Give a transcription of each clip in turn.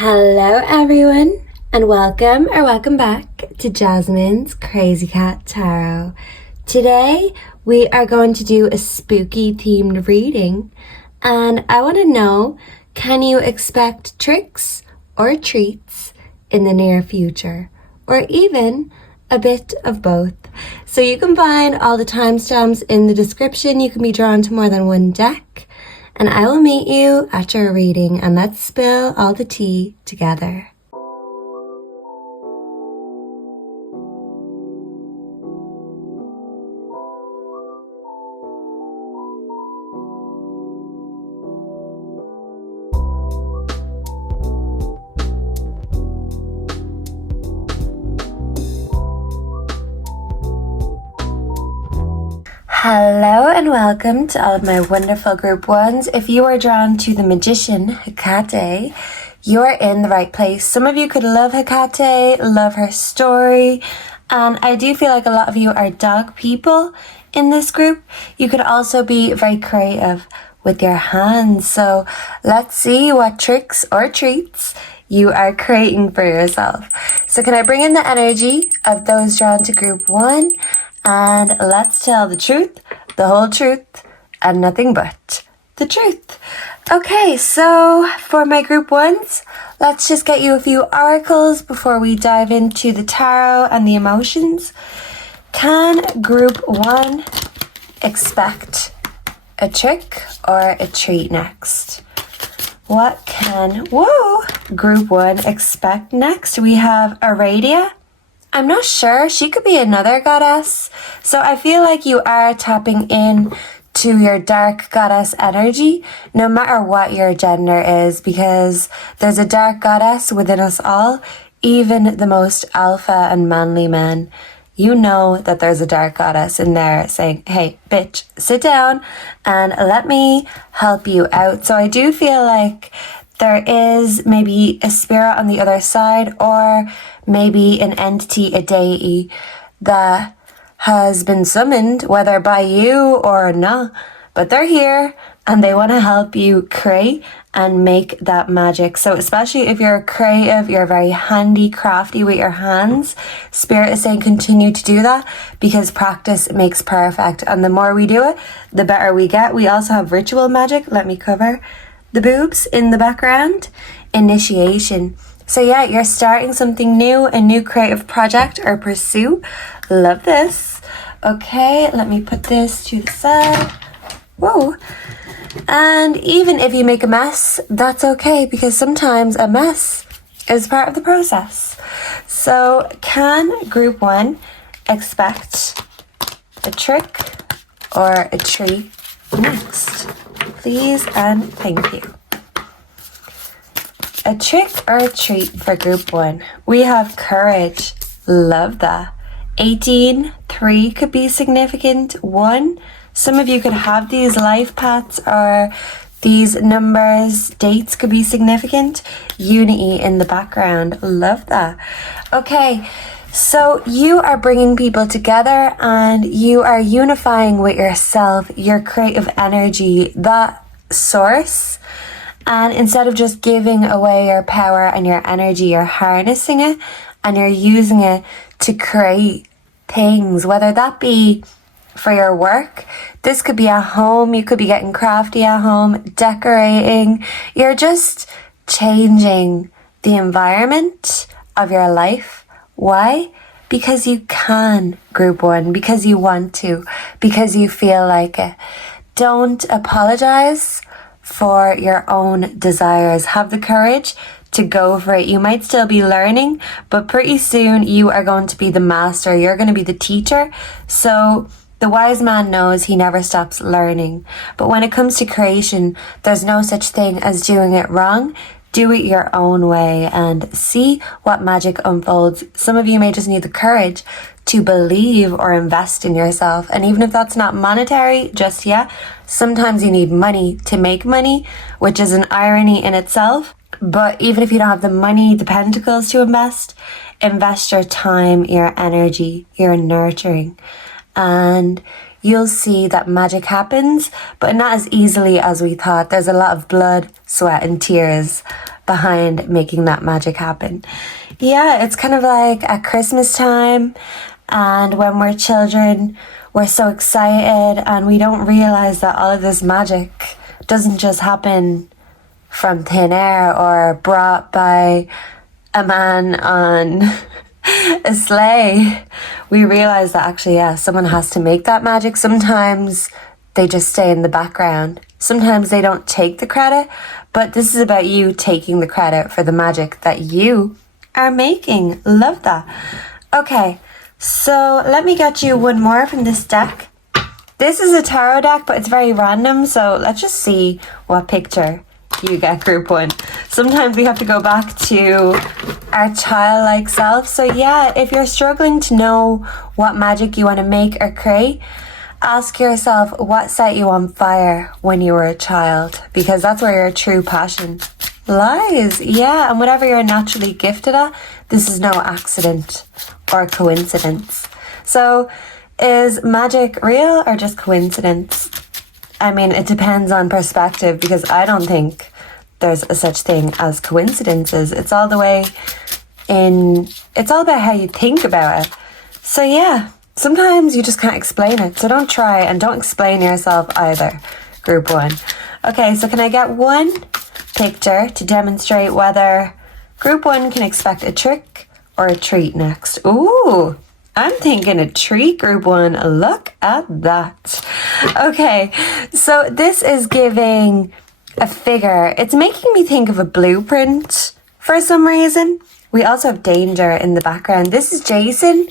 Hello everyone and welcome back to Jasmine's Crazy Cat Tarot. Today we are going to do a spooky themed reading and I want to know, can you expect tricks or treats in the near future, or even a bit of both? So you can find all the timestamps in the description. You can be drawn to more than one deck. And I will meet you at your reading, and let's spill all the tea together. Hello and welcome to all of my wonderful group ones. If you are drawn to the Magician, Hecate, you are in the right place. Some of you could love Hecate, love her story, and I do feel like a lot of you are dog people in this group. You could also be very creative with your hands, so let's see what tricks or treats you are creating for yourself. So can I bring in the energy of those drawn to group one? And let's tell the truth, the whole truth, and nothing but the truth. Okay, so for my group ones, let's just get you a few oracles before we dive into the tarot and the emotions. Can group one expect a trick or a treat next? What can, group one expect next? We have Aradia. I'm not sure. She could be another goddess. So I feel like you are tapping in to your dark goddess energy, no matter what your gender is, because there's a dark goddess within us all. Even the most alpha and manly men, you know that there's a dark goddess in there saying, hey, bitch, sit down and let me help you out. So I do feel like there is maybe a spirit on the other side, or maybe an entity, a deity that has been summoned, whether by you or not, but they're here and they want to help you create and make that magic. So especially if you're creative, you're very handy, crafty with your hands, Spirit is saying continue to do that, because practice makes perfect, and the more we do it, the better we get. We also have ritual magic. Let me cover the boobs in the background. Initiation. So yeah, you're starting something new, a new creative project or pursuit. Love this. Okay, let me put this to the side. Whoa. And even if you make a mess, that's okay, because sometimes a mess is part of the process. So can group one expect a trick or a treat next? Please and thank you. A trick or a treat for group one. We have courage. Love that. 18, 3 could be significant. 1. Some of you could have these life paths or these numbers. Dates could be significant. Unity in the background. Love that. Okay. So you are bringing people together and you are unifying with yourself, your creative energy, that source. And instead of just giving away your power and your energy, you're harnessing it and you're using it to create things, whether that be for your work. This could be at home. You could be getting crafty at home, decorating. You're just changing the environment of your life. Why? Because you can, group one, because you want to, because you feel like it. Don't apologize for your own desires. Have the courage to go for it. You might still be learning, but pretty soon you are going to be the master. You're going to be the teacher. So the wise man knows he never stops learning. But when it comes to creation, there's no such thing as doing it wrong. Do it your own way and see what magic unfolds. Some of you may just need the courage to believe or invest in yourself. And even if that's not monetary just yet, sometimes you need money to make money, which is an irony in itself. But even if you don't have the money, the pentacles to invest your time, your energy, your nurturing. And you'll see that magic happens, but not as easily as we thought. There's a lot of blood, sweat and tears behind making that magic happen. Yeah, it's kind of like at Christmas time, and when we're children, we're so excited and we don't realize that all of this magic doesn't just happen from thin air or brought by a man on a sleigh. We realize that actually, yeah, someone has to make that magic. Sometimes they just stay in the background. Sometimes they don't take the credit, but this is about you taking the credit for the magic that you are making. Love that. Okay, so let me get you one more from this deck. This is a tarot deck, but it's very random, so let's just see what picture you get, group one. Sometimes we have to go back to our childlike self. So yeah, if you're struggling to know what magic you want to make or create, ask yourself what set you on fire when you were a child, because that's where your true passion lies. Yeah, and whatever you're naturally gifted at, this is no accident or coincidence. So is magic real or just coincidence? I mean, it depends on perspective, because I don't think there's a such thing as coincidences. It's all about how you think about it. So yeah, sometimes you just can't explain it. So don't try, and don't explain yourself either, group one. Okay, so can I get one picture to demonstrate whether group one can expect a trick or a treat next? Ooh, I'm thinking a treat, group one. Look at that. Okay, so this is giving a figure. It's making me think of a blueprint for some reason. We also have danger in the background. This is Jason.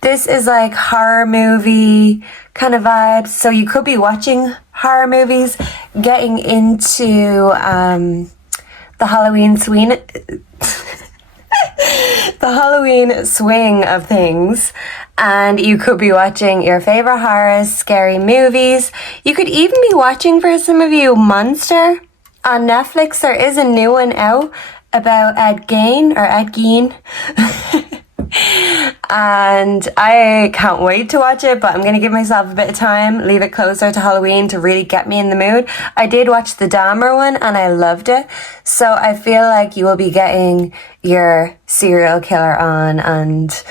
This is like horror movie kind of vibes. So you could be watching horror movies, getting into the Halloween swing. The Halloween swing of things, and you could be watching your favorite horrors, scary movies. You could even be watching, for some of you, Monster on Netflix. There is a new one out about Ed Gein, and I can't wait to watch it, but I'm going to give myself a bit of time, leave it closer to Halloween to really get me in the mood. I did watch the Dahmer one and I loved it, so I feel like you will be getting your serial killer on and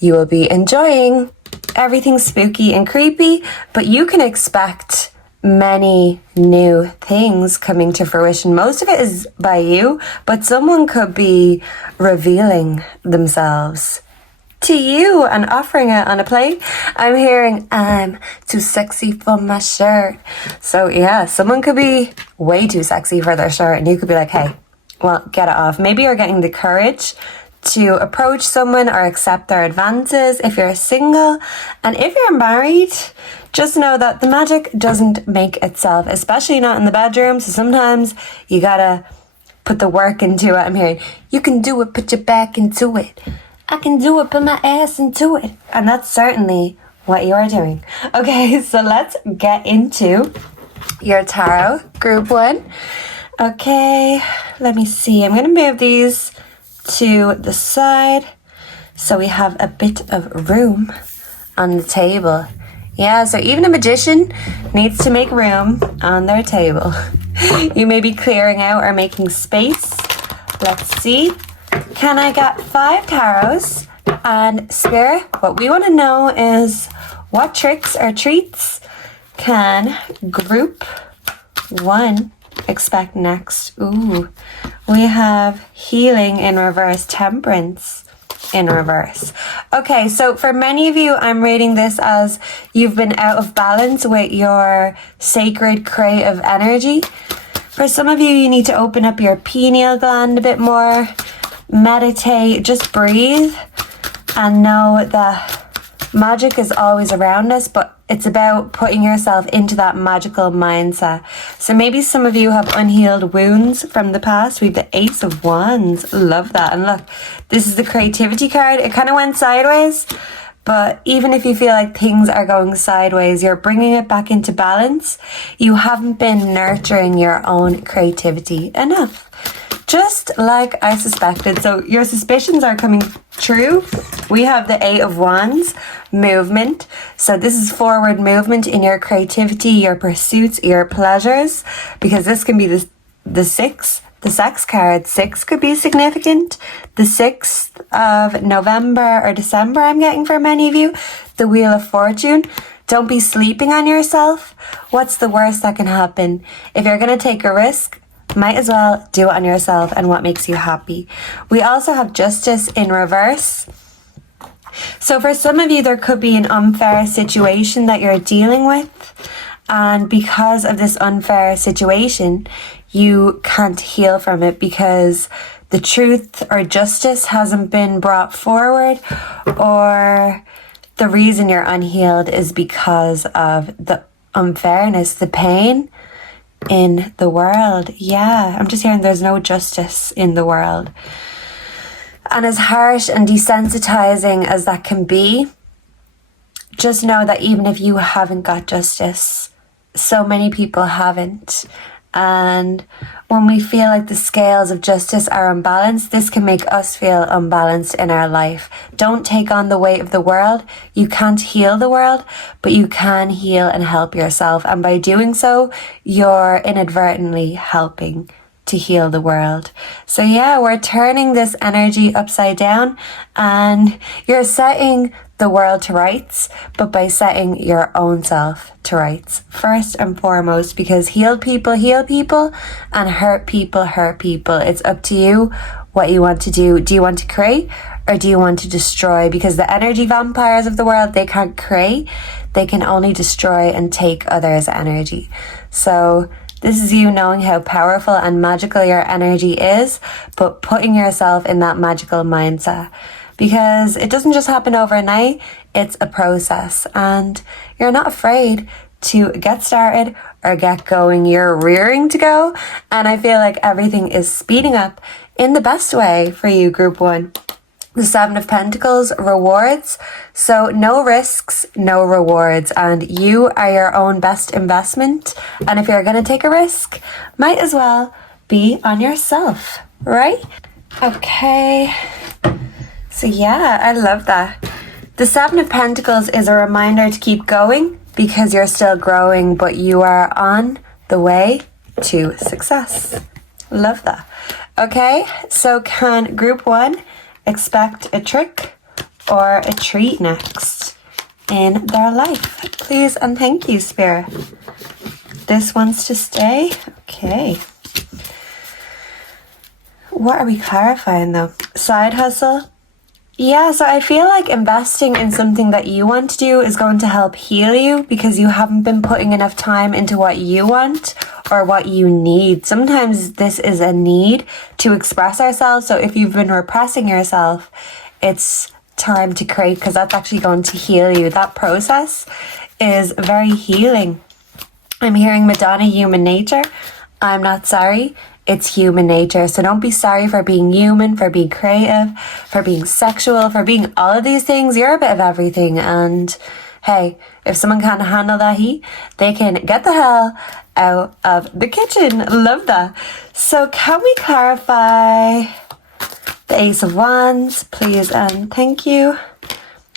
you will be enjoying everything spooky and creepy, but you can expect many new things coming to fruition. Most of it is by you, but someone could be revealing themselves to you and offering it on a plate. I'm hearing, I'm too sexy for my shirt. So yeah, someone could be way too sexy for their shirt and you could be like, hey, well, get it off. Maybe you're getting the courage to approach someone or accept their advances if you're single. And if you're married, just know that the magic doesn't make itself, especially not in the bedroom. So sometimes you gotta put the work into it. I'm hearing, you can do it, put your back into it. I can do it, put my ass into it. And that's certainly what you are doing. Okay, so let's get into your tarot, group one. Okay, let me see. I'm going to move these to the side so we have a bit of room on the table. Yeah, so even a magician needs to make room on their table. You may be clearing out or making space. Let's see. Can I get 5 tarots? And Spirit, what we want to know is what tricks or treats can group 1 expect next? Ooh, we have healing in reverse, temperance in reverse. Okay, so for many of you, I'm reading this as you've been out of balance with your sacred creative energy. For some of you, you need to open up your pineal gland a bit more, meditate, just breathe, and know that magic is always around us, but it's about putting yourself into that magical mindset. So maybe some of you have unhealed wounds from the past. We have the Ace of Wands. Love that. And look, this is the creativity card. It kind of went sideways, but even if you feel like things are going sideways, you're bringing it back into balance. You haven't been nurturing your own creativity enough. Just like I suspected. So your suspicions are coming true. We have the 8 of Wands, movement. So this is forward movement in your creativity, your pursuits, your pleasures, because this can be the 6, The sex card, 6 could be significant. The 6th of November or December, I'm getting for many of you. The Wheel of Fortune. Don't be sleeping on yourself. What's the worst that can happen? If you're going to take a risk, might as well do it on yourself and what makes you happy. We also have Justice in reverse. So for some of you, there could be an unfair situation that you're dealing with. And because of this unfair situation, you can't heal from it because the truth or justice hasn't been brought forward, or the reason you're unhealed is because of the unfairness, the pain in the world. Yeah, I'm just hearing there's no justice in the world. And as harsh and desensitizing as that can be, just know that even if you haven't got justice, so many people haven't. And when we feel like the scales of justice are unbalanced, this can make us feel unbalanced in our life. Don't take on the weight of the world. You can't heal the world, but you can heal and help yourself. And by doing so, you're inadvertently helping to heal the world. So yeah, we're turning this energy upside down, and you're setting the world to rights, but by setting your own self to rights first and foremost, because healed people heal people and hurt people hurt people. It's up to you what you want to do. Do you want to create or do you want to destroy? Because the energy vampires of the world, they can't create, they can only destroy and take others' energy. So this is you knowing how powerful and magical your energy is, but putting yourself in that magical mindset. Because it doesn't just happen overnight, it's a process. And you're not afraid to get started or get going. You're rearing to go. And I feel like everything is speeding up in the best way for you, Group 1. The 7 of Pentacles, rewards. So no risks, no rewards. And you are your own best investment. And if you're going to take a risk, might as well be on yourself, right? Okay. So yeah, I love that. The 7 of Pentacles is a reminder to keep going because you're still growing, but you are on the way to success. Love that. Okay, so can Group 1 expect a trick or a treat next in their life? Please and thank you, Spirit. This wants to stay. Okay. What are we clarifying though? Side hustle? Yeah, so I feel like investing in something that you want to do is going to help heal you because you haven't been putting enough time into what you want or what you need. Sometimes this is a need to express ourselves. So if you've been repressing yourself, it's time to create because that's actually going to heal you. That process is very healing. I'm hearing Madonna, human nature. I'm not sorry. It's human nature. So don't be sorry for being human, for being creative, for being sexual, for being all of these things. You're a bit of everything. And hey, if someone can't handle that heat, they can get the hell out of the kitchen. Love that. So can we clarify the Ace of Wands, please and thank you.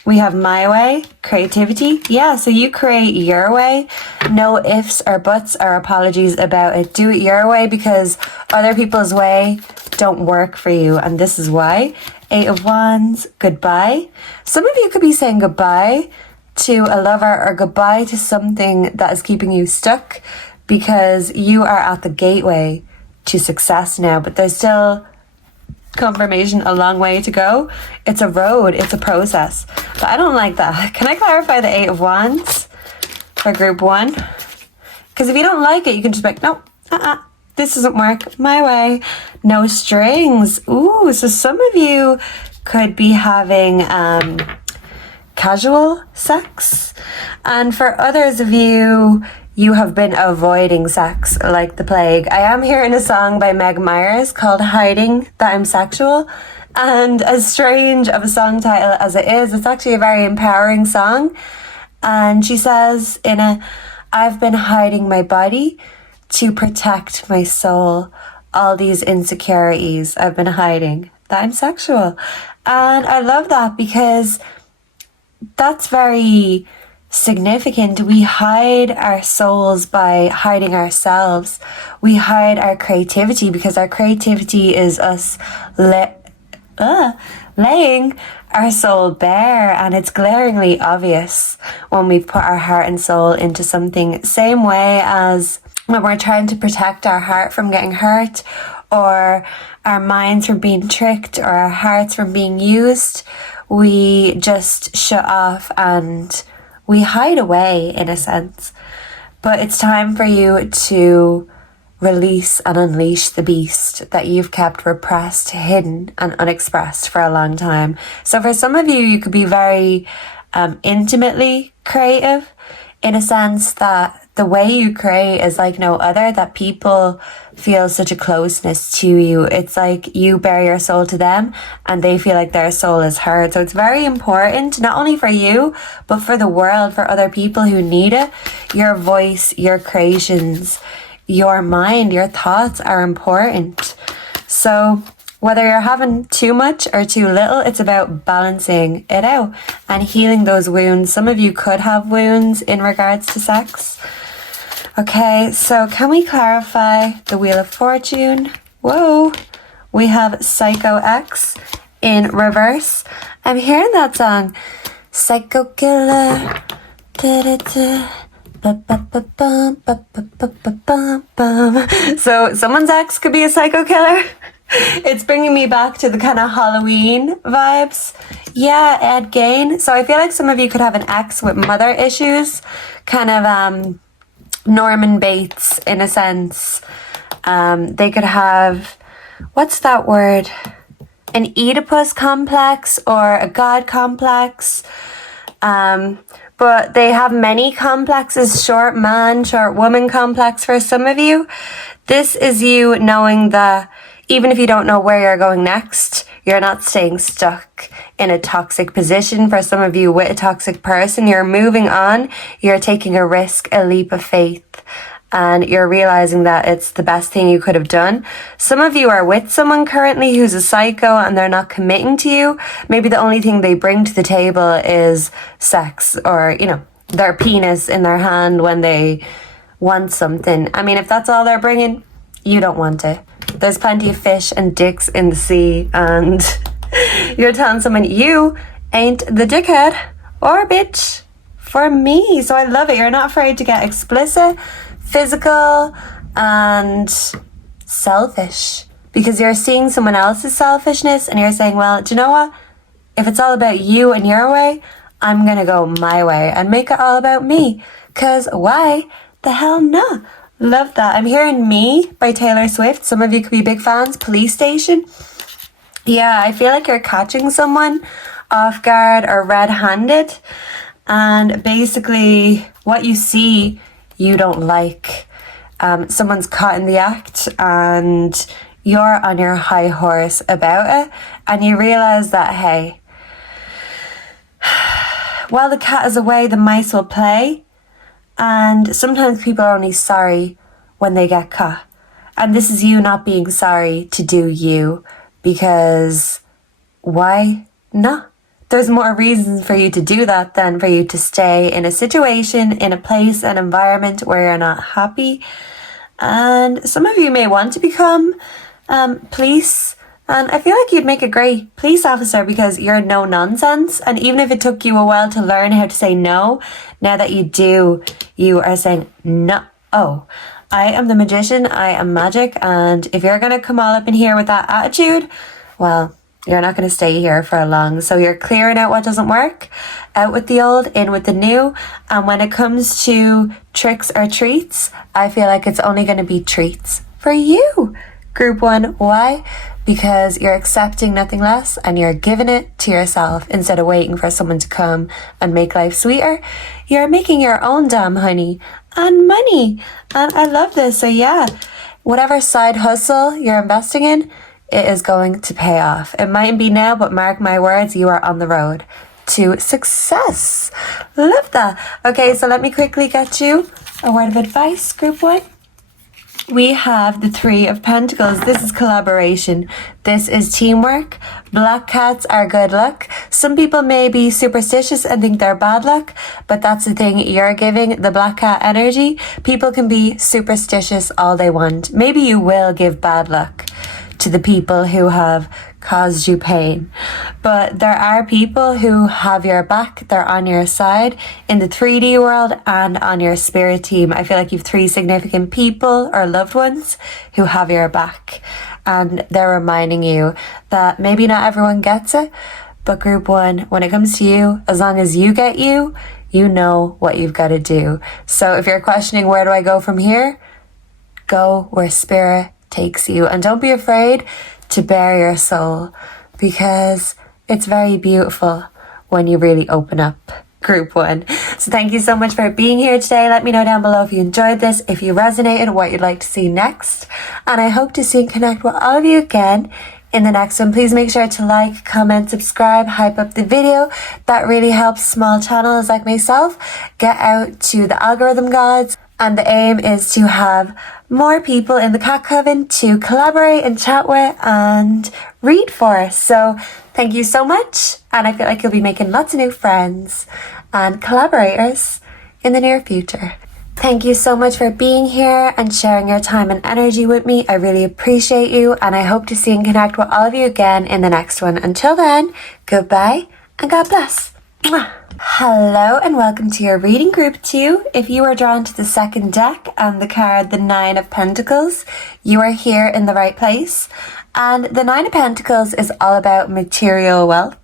We have my way, creativity. Yeah, so you create your way. No ifs or buts or apologies about it. Do it your way because other people's way don't work for you. And this is why. 8 of Wands, goodbye. Some of you could be saying goodbye to a lover or goodbye to something that is keeping you stuck because you are at the gateway to success now. But there's still confirmation, a long way to go. It's a road, it's a process, but I don't like that. Can I clarify the 8 of Wands for Group 1? Because if you don't like it, you can just be like, no, this doesn't work my way. No strings. Ooh, so some of you could be having casual sex, and for others of you, you have been avoiding sex like the plague. I am hearing a song by Meg Myers called Hiding That I'm Sexual. And as strange of a song title as it is, it's actually a very empowering song. And she says in it, I've been hiding my body to protect my soul. All these insecurities I've been hiding that I'm sexual. And I love that because that's very significant. We hide our souls by hiding ourselves. We hide our creativity because our creativity is us laying our soul bare, and it's glaringly obvious when we've put our heart and soul into something. Same way as when we're trying to protect our heart from getting hurt, or our minds from being tricked, or our hearts from being used, we just shut off and we hide away in a sense. But it's time for you to release and unleash the beast that you've kept repressed, hidden, and unexpressed for a long time. So for some of you, you could be very intimately creative, in a sense that the way you create is like no other, that people feel such a closeness to you. It's like you bare your soul to them and they feel like their soul is heard. So it's very important, not only for you, but for the world, for other people who need it. Your voice, your creations, your mind, your thoughts are important. So whether you're having too much or too little, it's about balancing it out and healing those wounds. Some of you could have wounds in regards to sex. Okay, so can we clarify the Wheel of Fortune? Whoa, we have Psycho X in reverse. I'm hearing that song. Psycho Killer. Da-da-da. So someone's ex could be a psycho killer. It's bringing me back to the kind of Halloween vibes. Yeah, Ed Gein. So I feel like some of you could have an ex with mother issues, kind of Norman Bates in a sense. They could have, what's that word? An Oedipus complex or a God complex. But they have many complexes, short man, short woman complex for some of you. This is you knowing that even if you don't know where you're going next, you're not staying stuck in a toxic position. For some of you with a toxic person, you're moving on, you're taking a risk, a leap of faith, and you're realizing that it's the best thing you could have done. Some of you are with someone currently who's a psycho and they're not committing to you. Maybe the only thing they bring to the table is sex or, their penis in their hand when they want something. I mean, if that's all they're bringing, you don't want it. There's plenty of fish and dicks in the sea, and you're telling someone you ain't the dickhead or bitch for me. So I love it. You're not afraid to get explicit, physical, and selfish, because you're seeing someone else's selfishness and you're saying, well, do you know what? If it's all about you and your way, I'm gonna go my way and make it all about me. Cause why the hell not? Love that. I'm hearing Me by Taylor Swift. Some of you could be big fans. Police Station. Yeah, I feel like you're catching someone off guard or red-handed, and basically what you see you don't like. Someone's caught in the act and you're on your high horse about it, and you realize that, hey, while the cat is away, the mice will play. And sometimes people are only sorry when they get caught. And this is you not being sorry to do you, because why not? There's more reasons for you to do that than for you to stay in a situation, in a place, an environment where you're not happy. And some of you may want to become police. And I feel like you'd make a great police officer because you're no nonsense. And even if it took you a while to learn how to say no, now that you do, you are saying no. Oh, I am the magician. I am magic. And if you're going to come all up in here with that attitude, well, you're not going to stay here for long. So you're clearing out what doesn't work, out with the old, in with the new. And when it comes to tricks or treats, I feel like it's only going to be treats for you. Group 1, why? Because you're accepting nothing less and you're giving it to yourself instead of waiting for someone to come and make life sweeter. You're making your own damn honey and money. And I love this. So yeah, whatever side hustle you're investing in, it is going to pay off. It mightn't be now, but mark my words, you are on the road to success. Love that. Okay, so let me quickly get you a word of advice, Group 1. we have the Three of Pentacles. This is collaboration. This is teamwork. Black cats are good luck. Some people may be superstitious and think they're bad luck, but that's the thing. You're giving the black cat energy. People can be superstitious all they want. Maybe you will give bad luck to the people who have caused you pain. But there are people who have your back, they're on your side in the 3D world and on your spirit team. I feel like you've 3 significant people or loved ones who have your back, and they're reminding you that maybe not everyone gets it, but group 1, when it comes to you, as long as you get you, you know what you've got to do. So if you're questioning where do I go from here, go where spirit takes you, and don't be afraid to bare your soul, because it's very beautiful when you really open up, group 1. So thank you so much for being here today. Let me know down below if you enjoyed this, if you resonated, what you'd like to see next, and I hope to see and connect with all of you again in the next one. Please make sure to like, comment, subscribe, hype up the video. That really helps small channels like myself get out to the algorithm gods. And the aim is to have more people in the Cat Coven to collaborate and chat with and read for. So thank you so much. And I feel like you'll be making lots of new friends and collaborators in the near future. Thank you so much for being here and sharing your time and energy with me. I really appreciate you, and I hope to see and connect with all of you again in the next one. Until then, goodbye and God bless. Mwah. Hello and welcome to your reading group 2. If you are drawn to the second deck and the card the 9 of Pentacles, you are here in the right place. And the 9 of Pentacles is all about material wealth.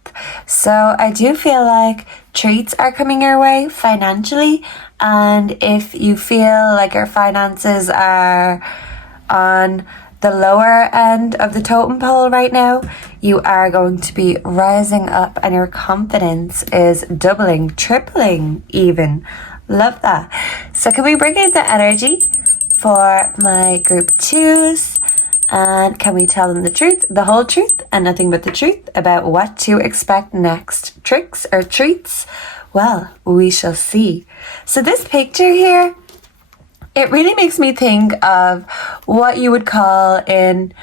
So I do feel like treats are coming your way financially, and if you feel like your finances are on the lower end of the totem pole right now, you are going to be rising up and your confidence is doubling, tripling even. Love that. So can we bring in the energy for my group 2s? And can we tell them the truth, the whole truth, and nothing but the truth about what to expect next? Tricks or treats? Well, we shall see. So this picture here, it really makes me think of what you would call in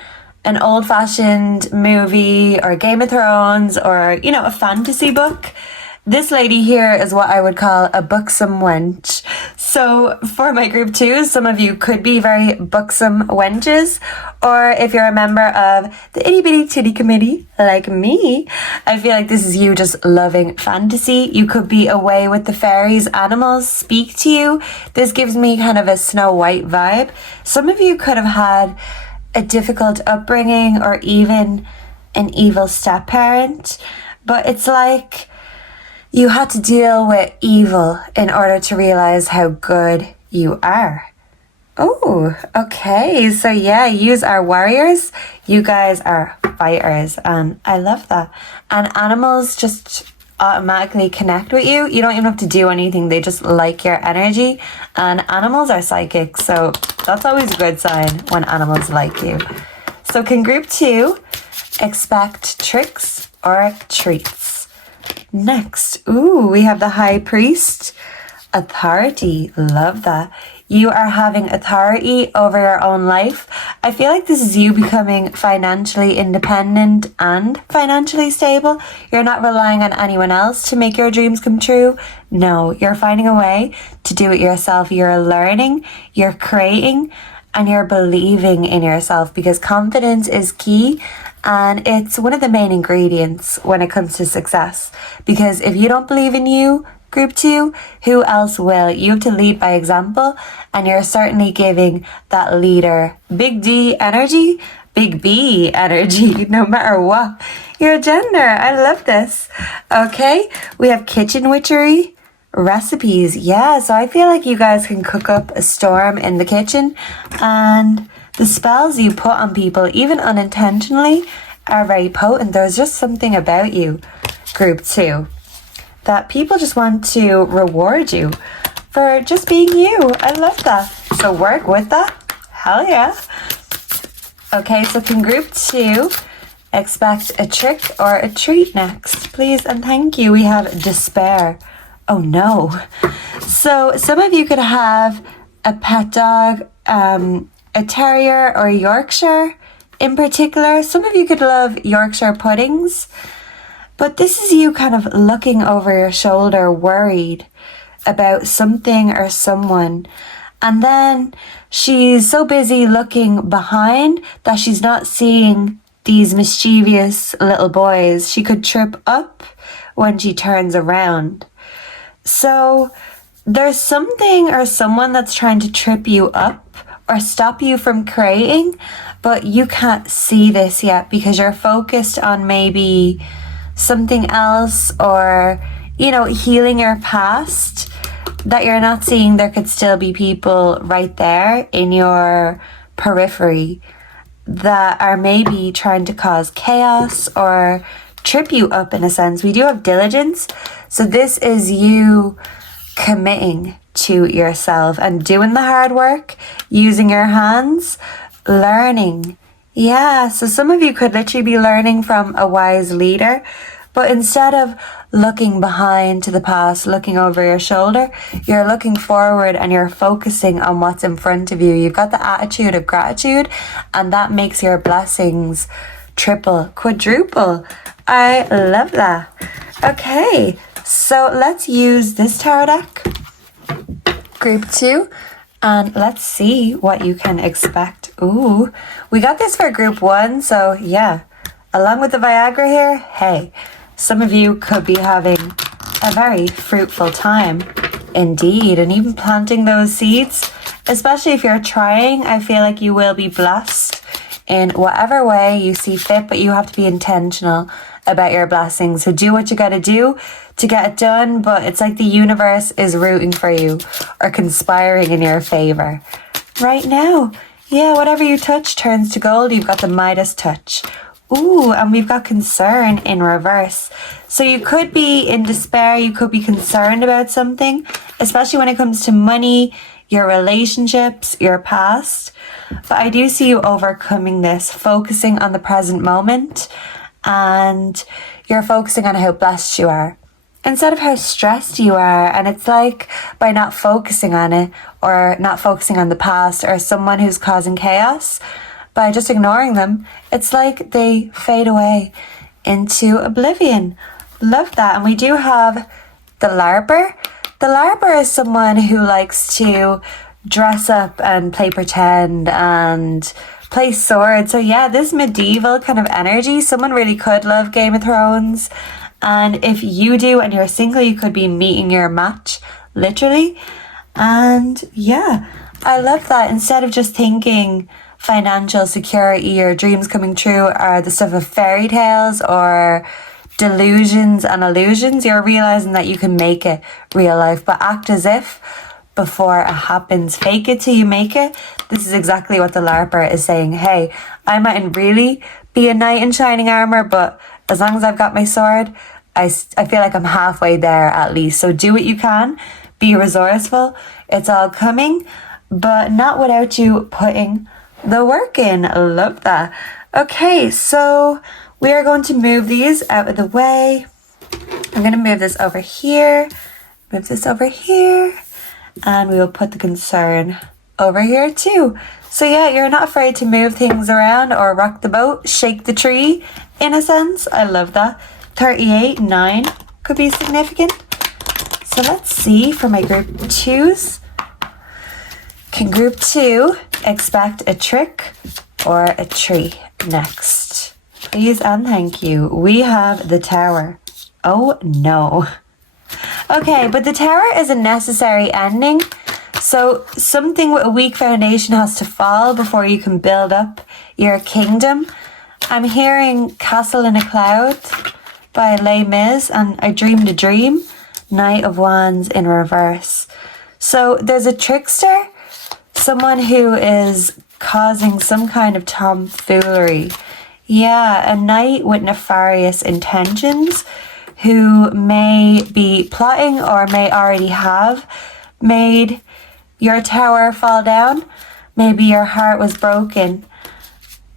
an old-fashioned movie or Game of Thrones or, you know, a fantasy book. This lady here is what I would call a buxom wench. So for my group 2, some of you could be very buxom wenches, or if you're a member of the Itty Bitty Titty Committee like me, I feel like this is you just loving fantasy. You could be away with the fairies, animals speak to you. This gives me kind of a Snow White vibe. Some of you could have had a difficult upbringing or even an evil step-parent, but it's like you had to deal with evil in order to realize how good you are. Oh, okay. So yeah, yous are warriors. You guys are fighters. And I love that. And animals just automatically connect with you. You don't even have to do anything. They just like your energy. And animals are psychic. So that's always a good sign when animals like you. So can group 2 expect tricks or treats? Next, we have the High Priest. Authority. Love that. You are having authority over your own life. I feel like this is you becoming financially independent and financially stable. You're not relying on anyone else to make your dreams come true. No, you're finding a way to do it yourself. You're learning, you're creating, and you're believing in yourself, because confidence is key. And it's one of the main ingredients when it comes to success. Because if you don't believe in you, group 2, who else will? You have to lead by example, and you're certainly giving that leader big D energy, big B energy, no matter what your gender. I love this. Okay, we have kitchen witchery. Recipes. Yeah, so I feel like you guys can cook up a storm in the kitchen, and the spells you put on people, even unintentionally, are very potent. There's just something about you, group 2, that people just want to reward you for just being you. I love that. So work with that. Hell yeah. Okay, so can group 2 expect a trick or a treat next? Please and thank you. We have despair. Oh no. So some of you could have a pet dog, a a terrier or a Yorkshire in particular. Some of you could love Yorkshire puddings, but this is you kind of looking over your shoulder, worried about something or someone. And then she's so busy looking behind that she's not seeing these mischievous little boys. She could trip up when she turns around. So there's something or someone that's trying to trip you up or stop you from creating, but you can't see this yet because you're focused on maybe something else, or, you know, healing your past, that you're not seeing there could still be people right there in your periphery that are maybe trying to cause chaos or trip you up in a sense. We do have diligence. So this is you committing to yourself and doing the hard work, using your hands, learning. Yeah, so some of you could literally be learning from a wise leader, but instead of looking behind to the past, looking over your shoulder, you're looking forward and you're focusing on what's in front of you. You've got the attitude of gratitude, and that makes your blessings triple, quadruple. I love that. Okay, so let's use this tarot deck, group 2, and let's see what you can expect. Ooh, we got this for group 1, so yeah, along with the Viagra here, hey, some of you could be having a very fruitful time indeed, and even planting those seeds, especially if you're trying. I feel like you will be blessed in whatever way you see fit, but you have to be intentional about your blessings. So do what you gotta do to get it done, but it's like the universe is rooting for you or conspiring in your favor right now. Yeah, whatever you touch turns to gold. You've got the Midas touch. Ooh, and we've got concern in reverse. So you could be in despair, you could be concerned about something, especially when it comes to money, your relationships, your past. But I do see you overcoming this, focusing on the present moment, and you're focusing on how blessed you are instead of how stressed you are. And it's like by not focusing on it, or not focusing on the past or someone who's causing chaos, by just ignoring them, it's like they fade away into oblivion. Love that. And we do have the LARPer. The LARPer is someone who likes to dress up and play pretend and play sword. So yeah, this medieval kind of energy, someone really could love Game of Thrones. And if you do and you're single, you could be meeting your match, literally. And yeah, I love that. Instead of just thinking financial security or dreams coming true are the stuff of fairy tales or delusions and illusions, you're realizing that you can make it real life, but act as if before it happens. Fake it till you make it. This is exactly what the LARPer is saying. Hey, I mightn't really be a knight in shining armor, but as long as I've got my sword, I feel like I'm halfway there at least. So do what you can, be resourceful. It's all coming, but not without you putting the work in. I love that. Okay, so we are going to move these out of the way. I'm going to move this over here, move this over here, and we will put the concern over here too. So yeah, you're not afraid to move things around or rock the boat, shake the tree in a sense. I love that. 38, 9 could be significant. So let's see for my group 2s. Can group 2 expect a trick or a tree next? Please and thank you. We have the Tower. Oh no. Okay, but the Tower is a necessary ending. So something with a weak foundation has to fall before you can build up your kingdom. I'm hearing Castle in a Cloud by Les Mis and I Dreamed a Dream, Knight of Wands in reverse. So there's a trickster, someone who is causing some kind of tomfoolery. Yeah, a knight with nefarious intentions who may be plotting or may already have made your tower fall down. Maybe your heart was broken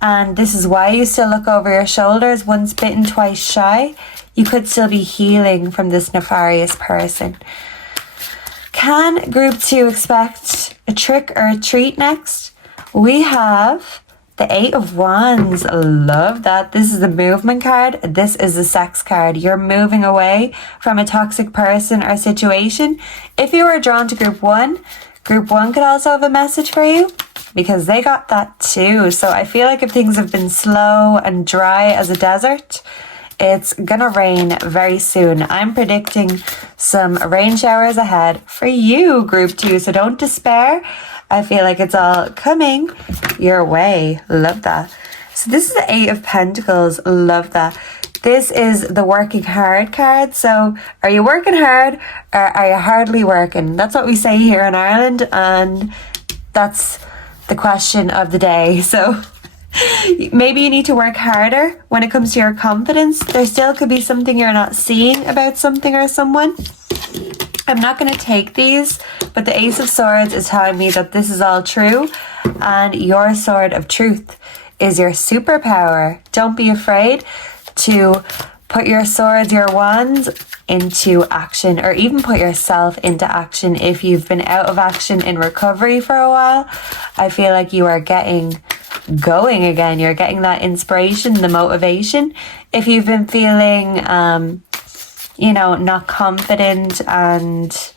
and this is why you still look over your shoulders. Once bitten, twice shy. You could still be healing from this nefarious person. Can group 2 expect a trick or a treat next? We have the Eight of Wands. Love that. This is the movement card. This is the sex card. You're moving away from a toxic person or situation. If you were drawn to group one could also have a message for you because they got that too. So I feel like if things have been slow and dry as a desert, it's gonna rain very soon. I'm predicting some rain showers ahead for you, group two. So don't despair. I feel like it's all coming your way. Love that. So this is the Eight of Pentacles. Love that. This is the working hard card. So are you working hard or are you hardly working? That's what we say here in Ireland, and that's the question of the day. So maybe you need to work harder when it comes to your confidence. There still could be something you're not seeing about something or someone. I'm not going to take these, but the Ace of Swords is telling me that this is all true, and your sword of truth is your superpower. Don't be afraid to put your swords, your wands into action, or even put yourself into action. If you've been out of action in recovery for a while, I feel like you are getting going again. You're getting that inspiration, the motivation. If you've been feeling not confident and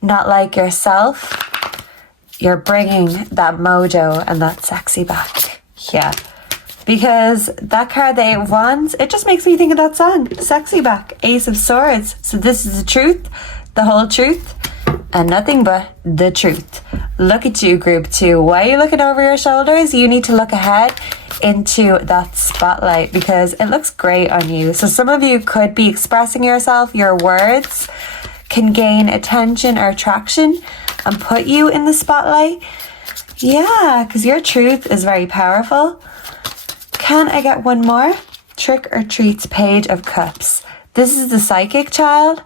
not like yourself, you're bringing that mojo and that sexy back. Yeah. Because that card, the Eight of Wands, it just makes me think of that song, Sexy Back, Ace of Swords. So this is the truth, the whole truth, and nothing but the truth. Look at you, group two. Why are you looking over your shoulders? You need to look ahead into that spotlight because it looks great on you. So some of you could be expressing yourself. Your words can gain attention or traction and put you in the spotlight. Yeah, because your truth is very powerful. Can I get one more? Trick or Treat's Page of Cups. This is the psychic child,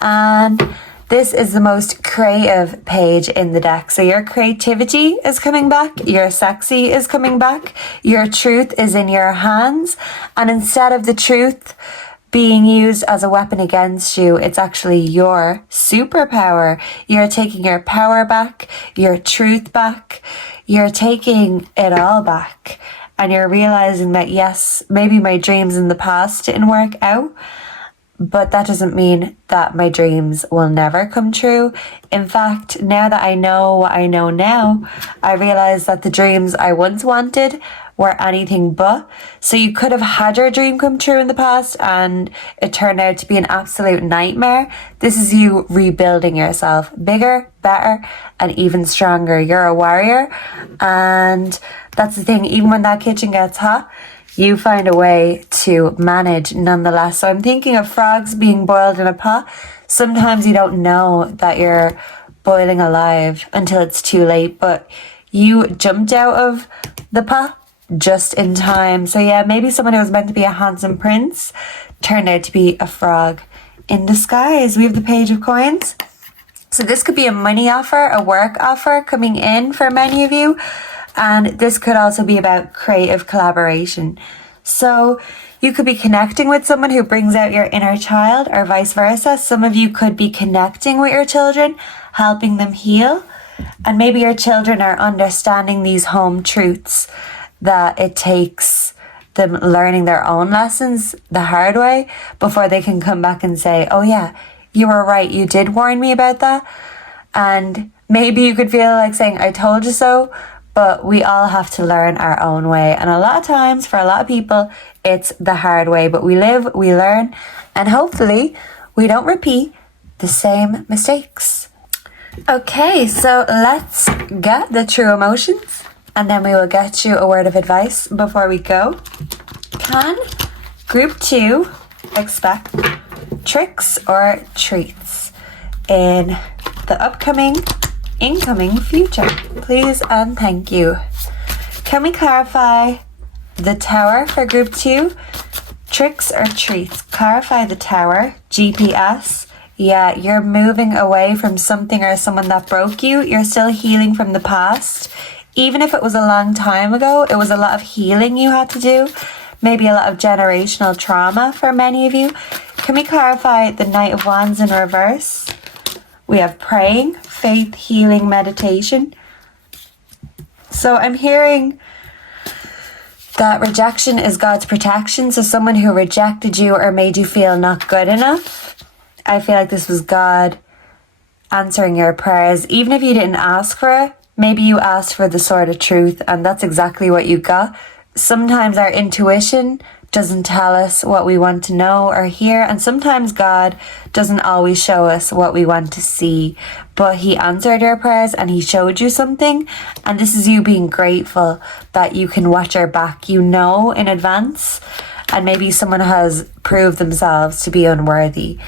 and this is the most creative page in the deck. So your creativity is coming back, your sexy is coming back, your truth is in your hands, and instead of the truth being used as a weapon against you, it's actually your superpower. You're taking your power back, your truth back, you're taking it all back, and you're realizing that yes, maybe my dreams in the past didn't work out, but that doesn't mean that my dreams will never come true. In fact, now that I know what I know now, I realize that the dreams I once wanted were anything but. So you could have had your dream come true in the past and it turned out to be an absolute nightmare. This is you rebuilding yourself bigger, better, and even stronger. You're a warrior, and that's the thing. Even when that kitchen gets hot, you find a way to manage nonetheless. So I'm thinking of frogs being boiled in a pot. Sometimes you don't know that you're boiling alive until it's too late, but you jumped out of the pot just in time. So yeah, maybe someone who was meant to be a handsome prince turned out to be a frog in disguise. We have the Page of Coins. So this could be a money offer, a work offer coming in for many of you. And this could also be about creative collaboration. So you could be connecting with someone who brings out your inner child, or vice versa. Some of you could be connecting with your children, helping them heal. And maybe your children are understanding these home truths, that it takes them learning their own lessons the hard way before they can come back and say, oh yeah, you were right, you did warn me about that. And maybe you could feel like saying, I told you so. But we all have to learn our own way. And a lot of times, for a lot of people, it's the hard way. But we live, we learn, and hopefully we don't repeat the same mistakes. Okay, so let's get the true emotions, and then we will get you a word of advice before we go. Can group 2 expect tricks or treats in the upcoming incoming future? Please and thank you. Can we clarify the Tower for group 2? Tricks or treats? Clarify the Tower. GPS. Yeah, you're moving away from something or someone that broke you. You're still healing from the past. Even if it was a long time ago, it was a lot of healing you had to do. Maybe a lot of generational trauma for many of you. Can we clarify the Knight of Wands in reverse? We have praying, faith, healing, meditation. So I'm hearing that rejection is God's protection. So someone who rejected you or made you feel not good enough, I feel like this was God answering your prayers. Even if you didn't ask for it, maybe you asked for the sword of truth and that's exactly what you got. Sometimes our intuition doesn't tell us what we want to know or hear, and sometimes God doesn't always show us what we want to see, but he answered your prayers and he showed you something, and this is you being grateful that you can watch your back, you know, in advance, and maybe someone has proved themselves to be unworthy.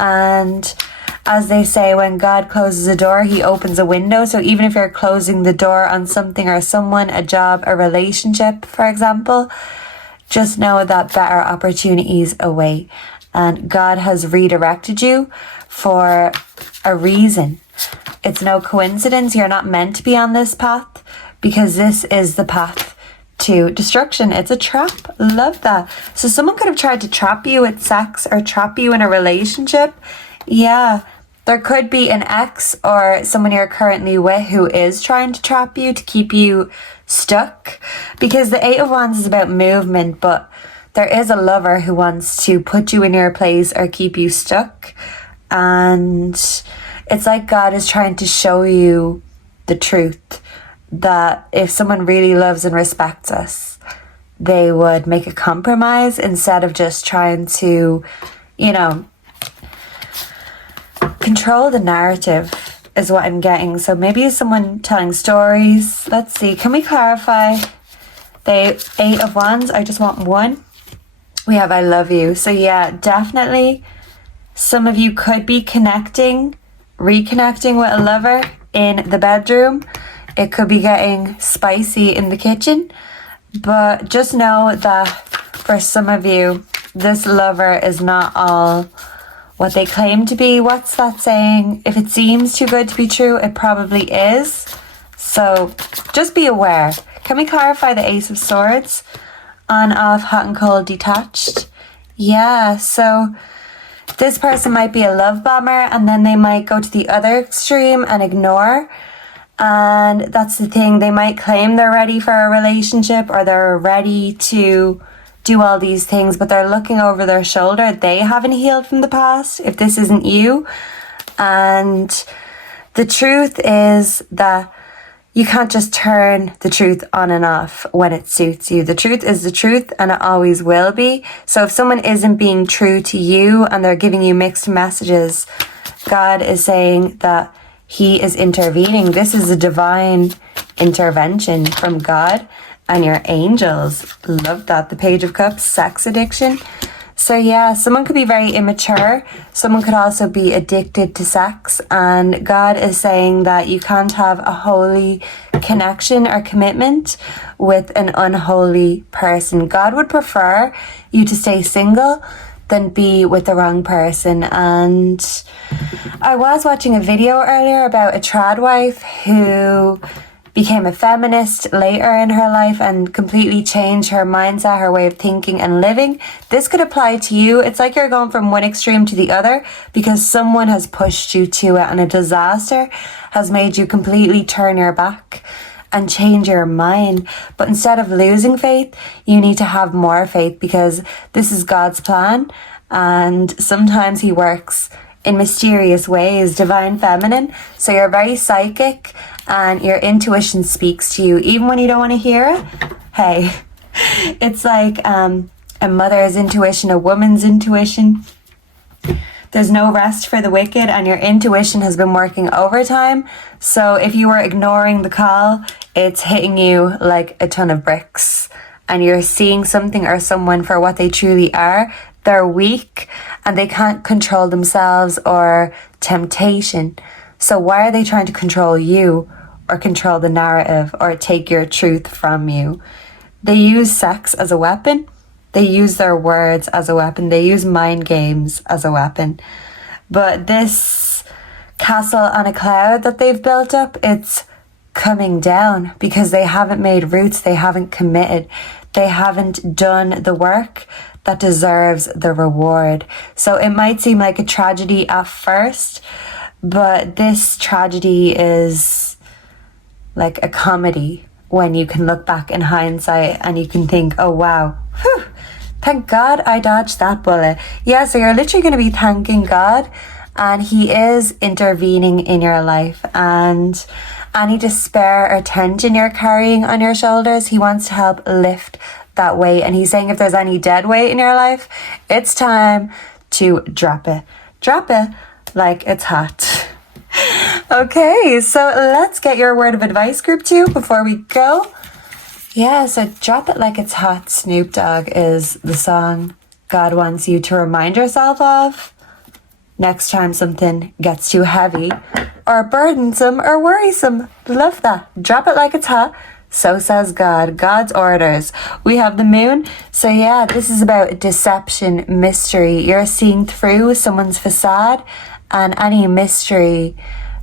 And as they say, when God closes a door, he opens a window. So even if you're closing the door on something or someone, a job, a relationship, for example, just know that better opportunities await. And God has redirected you for a reason. It's no coincidence. You're not meant to be on this path, because this is the path to destruction. It's a trap. Love that. So someone could have tried to trap you with sex or trap you in a relationship. Yeah. There could be an ex or someone you're currently with who is trying to trap you to keep you stuck, because the 8 of Wands is about movement, but there is a lover who wants to put you in your place or keep you stuck. And it's like God is trying to show you the truth, that if someone really loves and respects us, they would make a compromise instead of just trying to, you know, control the narrative is what I'm getting. So maybe someone telling stories. Let's see, can we clarify the 8 of Wands? I just want one. We have I love you. So yeah, definitely some of you could be reconnecting with a lover in the bedroom. It could be getting spicy in the kitchen, but just know that for some of you, this lover is not all what they claim to be. What's that saying? If it seems too good to be true, it probably is. So just be aware. Can we clarify the Ace of Swords? On, off, hot and cold, detached. Yeah, so this person might be a love bomber, and then they might go to the other extreme and ignore. And that's the thing. They might claim they're ready for a relationship or they're ready to do all these things, but they're looking over their shoulder. They haven't healed from the past if this isn't you. And the truth is that you can't just turn the truth on and off when it suits you. The truth is the truth, and it always will be. So if someone isn't being true to you and they're giving you mixed messages, God is saying that he is intervening. This is a divine intervention from God and your angels. Love that. The Page of Cups, sex addiction. So yeah, someone could be very immature. Someone could also be addicted to sex. And God is saying that you can't have a holy connection or commitment with an unholy person. God would prefer you to stay single than be with the wrong person. And I was watching a video earlier about a trad wife who became a feminist later in her life and completely changed her mindset, her way of thinking and living. This could apply to you. It's like you're going from one extreme to the other because someone has pushed you to it, and a disaster has made you completely turn your back and change your mind. But instead of losing faith, you need to have more faith, because this is God's plan, and sometimes he works in mysterious ways. Divine feminine. So you're very psychic and your intuition speaks to you even when you don't want to hear it. Hey, it's like a mother's intuition, a woman's intuition. There's no rest for the wicked, and your intuition has been working overtime. So if you were ignoring the call, it's hitting you like a ton of bricks, and you're seeing something or someone for what they truly are. They're weak and they can't control themselves or temptation. So why are they trying to control you or control the narrative or take your truth from you? They use sex as a weapon. They use their words as a weapon. They use mind games as a weapon. But this castle on a cloud that they've built up, it's coming down because they haven't made roots. They haven't committed. They haven't done the work that deserves the reward. So it might seem like a tragedy at first, but this tragedy is like a comedy when you can look back in hindsight and you can think, oh wow, whew, thank God I dodged that bullet. Yeah, so you're literally going to be thanking God, and he is intervening in your life, and any despair or tension you're carrying on your shoulders, he wants to help lift that weight. And he's saying if there's any dead weight in your life, it's time to drop it. Drop it like it's hot. Okay, so let's get your word of advice, group 2, before we go. Yeah, so Drop It Like It's Hot, Snoop Dogg, is the song God wants you to remind yourself of next time something gets too heavy or burdensome or worrisome. Love that. Drop it like it's hot. So says God. God's orders. We have the moon. So yeah, this is about deception, mystery. You're seeing through someone's facade and any mystery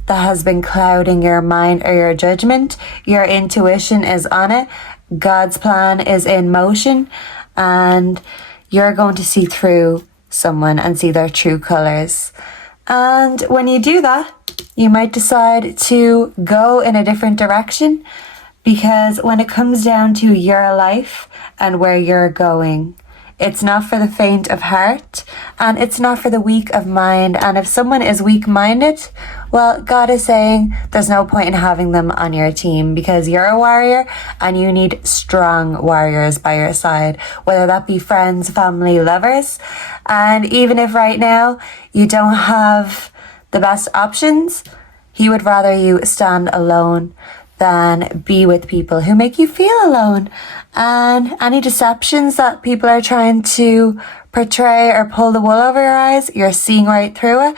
that has been clouding your mind or your judgment. Your intuition is on it. God's plan is in motion, and you're going to see through someone and see their true colors. And when you do that, you might decide to go in a different direction, because when it comes down to your life and where you're going, it's not for the faint of heart, and it's not for the weak of mind. And if someone is weak-minded, well, God is saying there's no point in having them on your team, because you're a warrior and you need strong warriors by your side, whether that be friends, family, lovers. And even if right now you don't have the best options, he would rather you stand alone than be with people who make you feel alone. And any deceptions that people are trying to portray or pull the wool over your eyes, you're seeing right through it.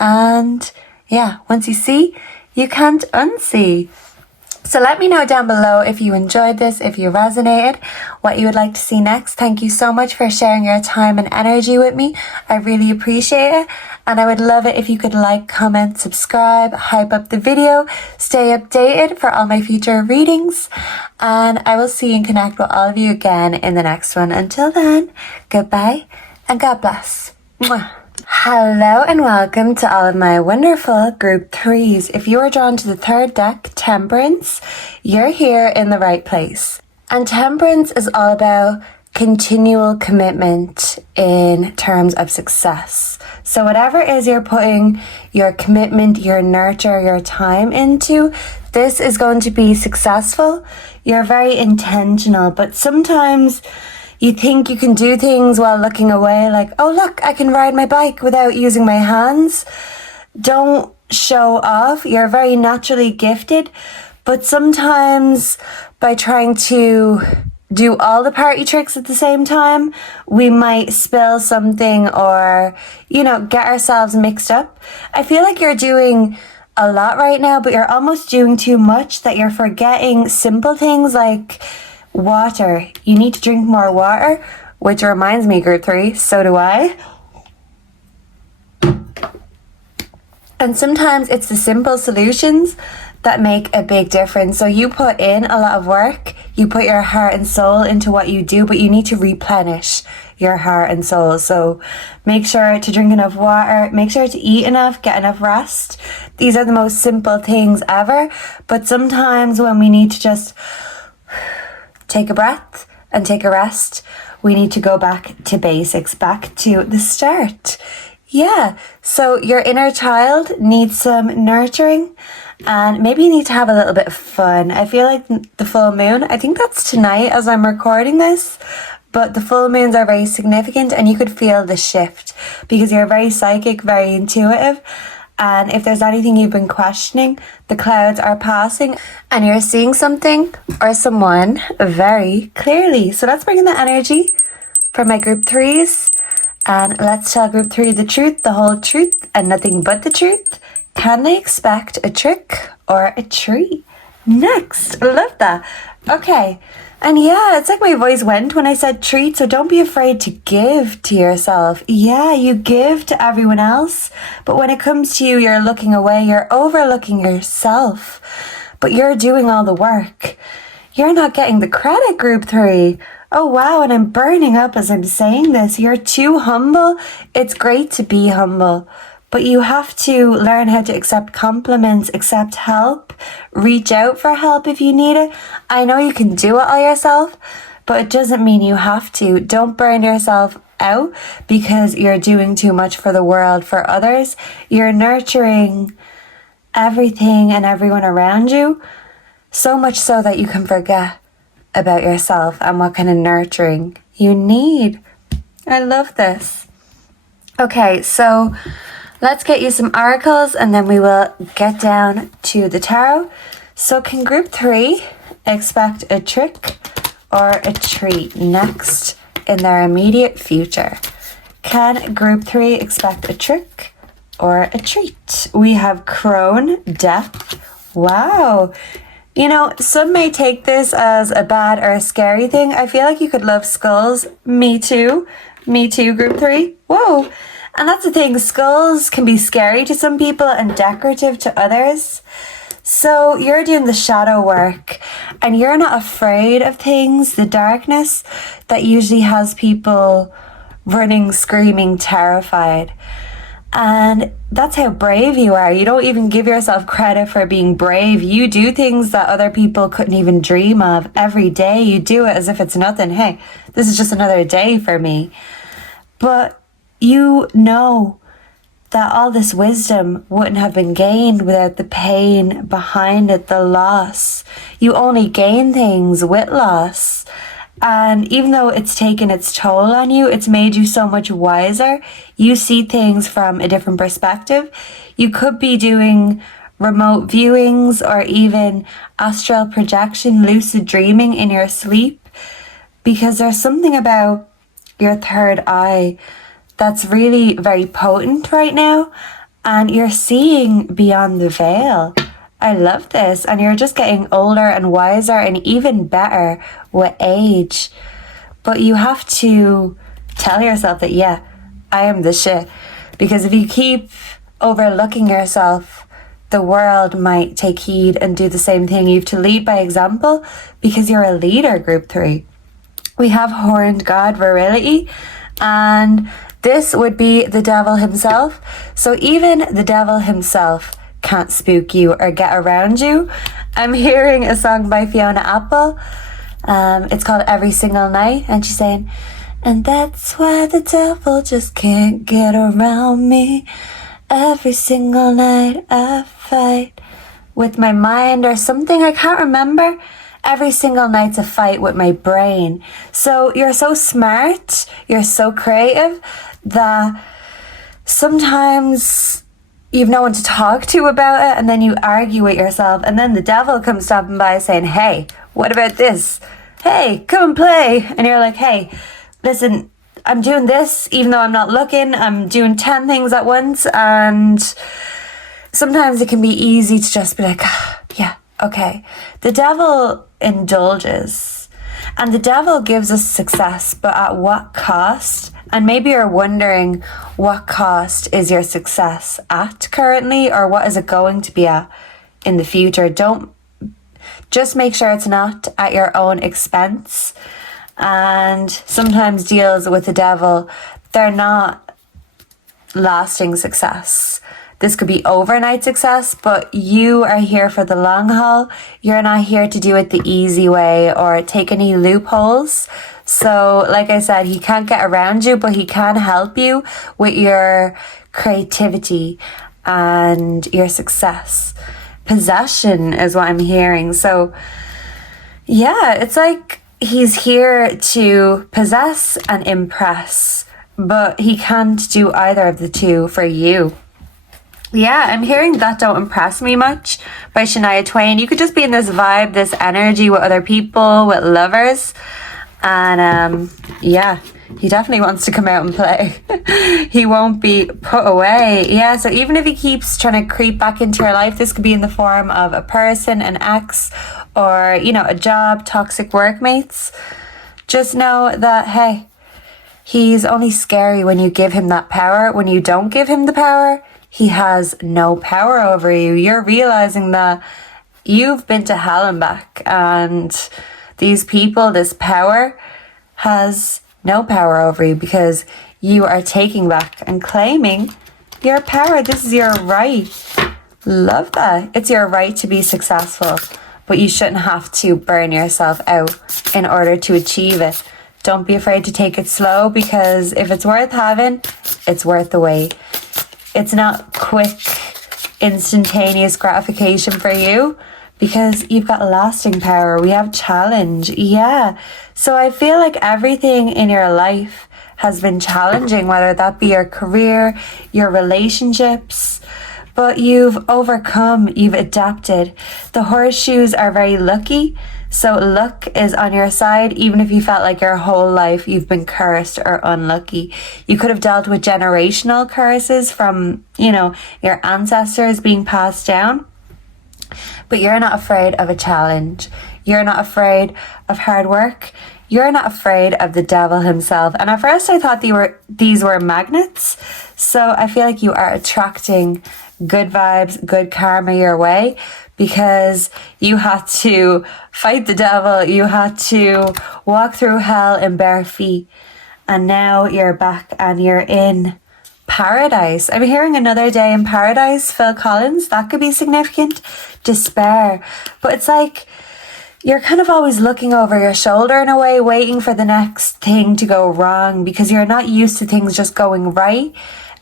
And yeah, once you see, you can't unsee. So let me know down below if you enjoyed this, if you resonated, what you would like to see next. Thank you so much for sharing your time and energy with me. I really appreciate it. And I would love it if you could like, comment, subscribe, hype up the video, stay updated for all my future readings. And I will see and connect with all of you again in the next one. Until then, goodbye and God bless. Mwah. Hello and welcome to all of my wonderful group 3s. If you are drawn to the third deck, Temperance, you're here in the right place. And Temperance is all about continual commitment in terms of success. So whatever it is you're putting your commitment, your nurture, your time into, this is going to be successful. You're very intentional, but sometimes you think you can do things while looking away, like, oh look, I can ride my bike without using my hands. Don't show off. You're very naturally gifted, but sometimes by trying to do all the party tricks at the same time, we might spill something or, get ourselves mixed up. I feel like you're doing a lot right now, but you're almost doing too much, that you're forgetting simple things like water. You need to drink more water, which reminds me, group 3, so do I. And sometimes it's the simple solutions that make a big difference. So you put in a lot of work, you put your heart and soul into what you do, but you need to replenish your heart and soul. So make sure to drink enough water, make sure to eat enough, get enough rest. These are the most simple things ever, but sometimes when we need to just take a breath and take a rest, we need to go back to basics, back to the start. Yeah, so your inner child needs some nurturing, and maybe you need to have a little bit of fun. I feel like the full moon, I think that's tonight as I'm recording this, but the full moons are very significant, and you could feel the shift because you're very psychic, very intuitive. And if there's anything you've been questioning, the clouds are passing and you're seeing something or someone very clearly. So let's bring in the energy for my group 3s. And let's tell group 3 the truth, the whole truth, and nothing but the truth. Can they expect a trick or a treat? Next. Love that. Okay. And yeah, it's like my voice went when I said treat, so don't be afraid to give to yourself. Yeah, you give to everyone else, but when it comes to you, you're looking away, you're overlooking yourself, but you're doing all the work. You're not getting the credit, group 3. Oh wow, and I'm burning up as I'm saying this. You're too humble. It's great to be humble, but you have to learn how to accept compliments, accept help, reach out for help if you need it. I know you can do it all yourself, but it doesn't mean you have to. Don't burn yourself out because you're doing too much for the world, for others. You're nurturing everything and everyone around you, so much so that you can forget about yourself and what kind of nurturing you need. I love this. Okay, so let's get you some oracles and then we will get down to the tarot. So can group 3 expect a trick or a treat next in their immediate future? Can group 3 expect a trick or a treat? We have crone, death. Wow. You know, some may take this as a bad or a scary thing. I feel like you could love skulls. Me too. Me too, group 3. Whoa. And that's the thing. Skulls can be scary to some people and decorative to others. So you're doing the shadow work and you're not afraid of things, the darkness that usually has people running, screaming, terrified. And that's how brave you are. You don't even give yourself credit for being brave. You do things that other people couldn't even dream of. Every day you do it as if it's nothing. Hey, this is just another day for me. But you know that all this wisdom wouldn't have been gained without the pain behind it, the loss. You only gain things with loss. And even though it's taken its toll on you, it's made you so much wiser. You see things from a different perspective. You could be doing remote viewings or even astral projection, lucid dreaming in your sleep, because there's something about your third eye that's really very potent right now, and you're seeing beyond the veil. I love this. And you're just getting older and wiser and even better with age. But you have to tell yourself that, yeah, I am the shit. Because if you keep overlooking yourself, the world might take heed and do the same thing. You have to lead by example because you're a leader, group 3. We have horned god virility, and this would be the devil himself. So even the devil himself can't spook you or get around you. I'm hearing a song by Fiona Apple. It's called Every Single Night, and she's saying, and that's why the devil just can't get around me. Every single night I fight with my mind or something, I can't remember. Every single night's a fight with my brain. So you're so smart, you're so creative that sometimes you've no one to talk to about it, and then you argue with yourself, and then the devil comes stopping by saying, hey, what about this? Hey, come and play. And you're like, hey, listen, I'm doing this even though I'm not looking. I'm doing 10 things at once. And sometimes it can be easy to just be like, yeah, okay. The devil indulges, and the devil gives us success, but at what cost? And maybe you're wondering, what cost is your success at currently, or what is it going to be at in the future? Just make sure it's not at your own expense. And sometimes deals with the devil, they're not lasting success. This could be overnight success, but you are here for the long haul. You're not here to do it the easy way or take any loopholes. So, like I said, he can't get around you, but he can help you with your creativity and your success. Possession is what I'm hearing. So, yeah, it's like he's here to possess and impress, but he can't do either of the two for you. Yeah, I'm hearing That Don't Impress Me Much by Shania Twain. You could just be in this vibe, this energy with other people, with lovers. And yeah, he definitely wants to come out and play. He won't be put away. Yeah, so even if he keeps trying to creep back into your life, this could be in the form of a person, an ex, or, you know, a job, toxic workmates. Just know that, hey, he's only scary when you give him that power. When you don't give him the power, he has no power over you. You're realizing that you've been to hell and back, and these people, this power, has no power over you because you are taking back and claiming your power. This is your right. Love that. It's your right to be successful, but you shouldn't have to burn yourself out in order to achieve it. Don't be afraid to take it slow, because if it's worth having, it's worth the wait. It's not quick, instantaneous gratification for you, because you've got lasting power. We have challenge. Yeah. So I feel like everything in your life has been challenging, whether that be your career, your relationships, but you've overcome, you've adapted. The horseshoes are very lucky. So luck is on your side, even if you felt like your whole life you've been cursed or unlucky. You could have dealt with generational curses from, your ancestors being passed down. But you're not afraid of a challenge. You're not afraid of hard work. You're not afraid of the devil himself. And at first I thought these were magnets. So I feel like you are attracting good vibes, good karma your way, because you had to fight the devil. You had to walk through hell in bare feet. And now you're back and you're in paradise. I'm hearing another day in paradise, Phil Collins. That could be significant. Despair. But it's like you're kind of always looking over your shoulder in a way, waiting for the next thing to go wrong, because you're not used to things just going right.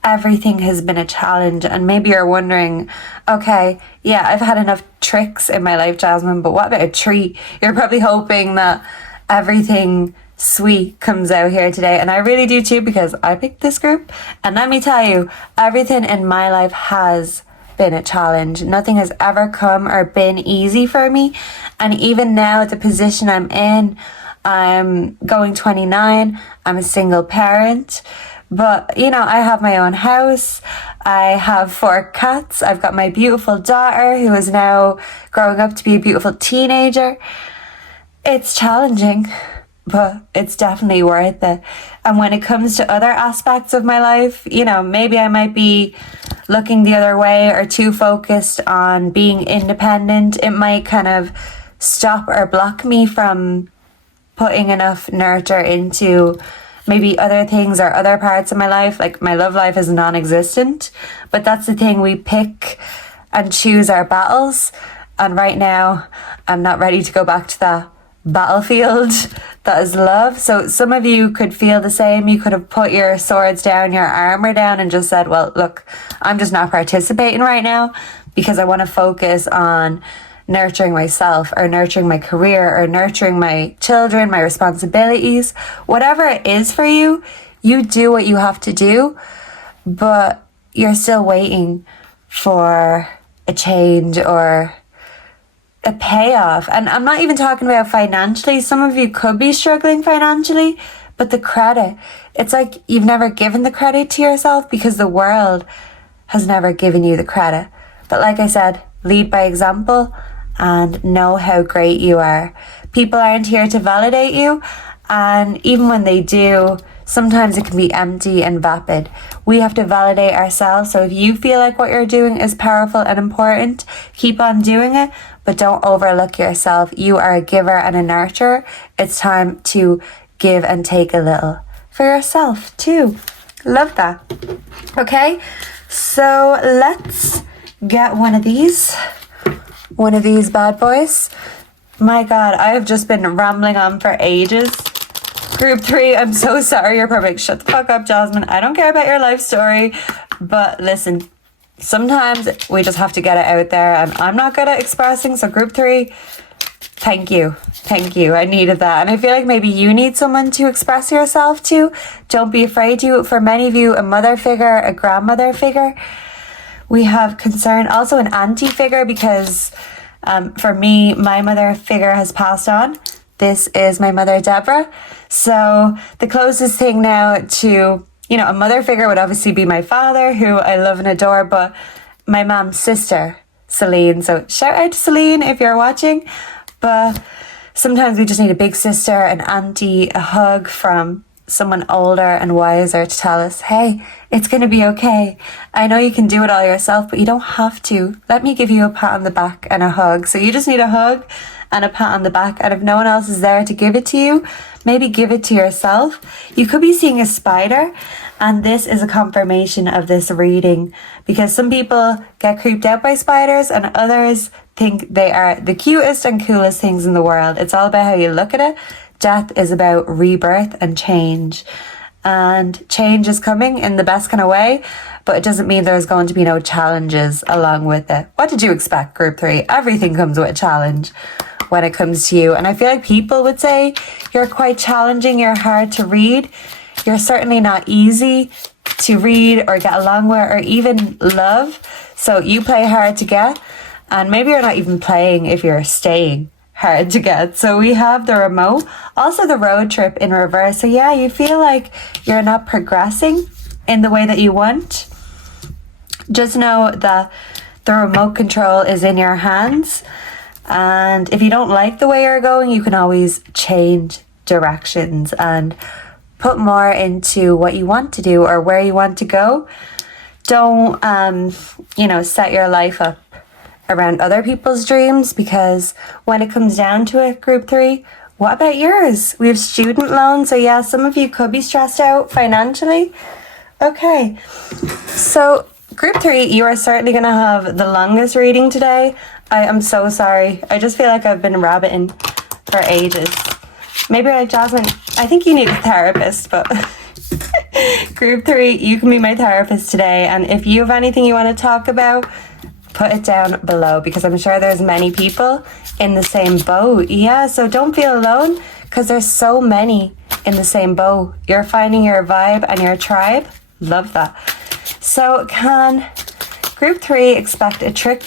Everything has been a challenge, and maybe you're wondering, okay, yeah, I've had enough tricks in my life, Jasmine, but what about a treat? You're probably hoping that everything sweet comes out here today, and I really do too, because I picked this group. And let me tell you, everything in my life has been a challenge. Nothing has ever come or been easy for me. And even now, the position I'm in, I'm going 29, I'm a single parent, but I have my own house, I have 4 cats, I've got my beautiful daughter who is now growing up to be a beautiful teenager. It's challenging, but it's definitely worth it. And when it comes to other aspects of my life, maybe I might be looking the other way or too focused on being independent. It might kind of stop or block me from putting enough nurture into maybe other things or other parts of my life. Like my love life is non-existent, but that's the thing. We pick and choose our battles. And right now I'm not ready to go back to that battlefield that is love. So some of you could feel the same. You could have put your swords down, your armor down, and just said, well, look, I'm just not participating right now because I want to focus on nurturing myself or nurturing my career or nurturing my children, my responsibilities. Whatever it is for you, you do what you have to do, but you're still waiting for a change or a payoff. And I'm not even talking about financially. Some of you could be struggling financially, but the credit, it's like you've never given the credit to yourself because the world has never given you the credit. But like I said, lead by example and know how great you are. People aren't here to validate you, and even when they do, sometimes it can be empty and vapid. We have to validate ourselves. So if you feel like what you're doing is powerful and important, keep on doing it, but don't overlook yourself. You are a giver and a nurturer. It's time to give and take a little for yourself too. Love that. Okay, so let's get one of these bad boys. My God, I have just been rambling on for ages. Group 3, I'm so sorry. You're perfect. Shut the fuck up, Jasmine. I don't care about your life story. But listen, sometimes we just have to get it out there, and I'm not good at expressing. So Group 3, thank you. Thank you. I needed that. And I feel like maybe you need someone to express yourself to. Don't be afraid to. For many of you, a mother figure, a grandmother figure. We have concern, also an auntie figure, because for me, my mother figure has passed on. This is my mother, Deborah. So the closest thing now to, a mother figure would obviously be my father, who I love and adore, but my mom's sister, Celine. So shout out to Celine if you're watching. But sometimes we just need a big sister, an auntie, a hug from someone older and wiser to tell us, hey, it's going to be okay. I know you can do it all yourself, but you don't have to. Let me give you a pat on the back and a hug. So you just need a hug and a pat on the back. And if no one else is there to give it to you, maybe give it to yourself. You could be seeing a spider, And this is a confirmation of this reading, because some people get creeped out by spiders and others think they are the cutest and coolest things in the world. It's all about how you look at it. Death is about rebirth and change. And change is coming in the best kind of way, but it doesn't mean there's going to be no challenges along with it. What did you expect, Group 3? Everything comes with a challenge when it comes to you. And I feel like people would say you're quite challenging, you're hard to read. You're certainly not easy to read or get along with or even love. So you play hard to get, and maybe you're not even playing if you're staying hard to get. So we have the remote, also the road trip in reverse. So yeah, you feel like you're not progressing in the way that you want. Just know that the remote control is in your hands, and if you don't like the way you're going, you can always change directions and put more into what you want to do or where you want to go. Don't set your life up around other people's dreams, because when it comes down to it, Group 3, what about yours? We have student loans, so yeah, some of you could be stressed out financially. Okay, so Group 3, you are certainly going to have the longest reading today. I am so sorry. I just feel like I've been rabbiting for ages. Maybe like Jasmine, I think you need a therapist, but Group 3, you can be my therapist today. And if you have anything you want to talk about, put it down below, because I'm sure there's many people in the same boat. Yeah, so don't feel alone, because there's so many in the same boat. You're finding your vibe and your tribe. Love that. So can Group 3 expect a trick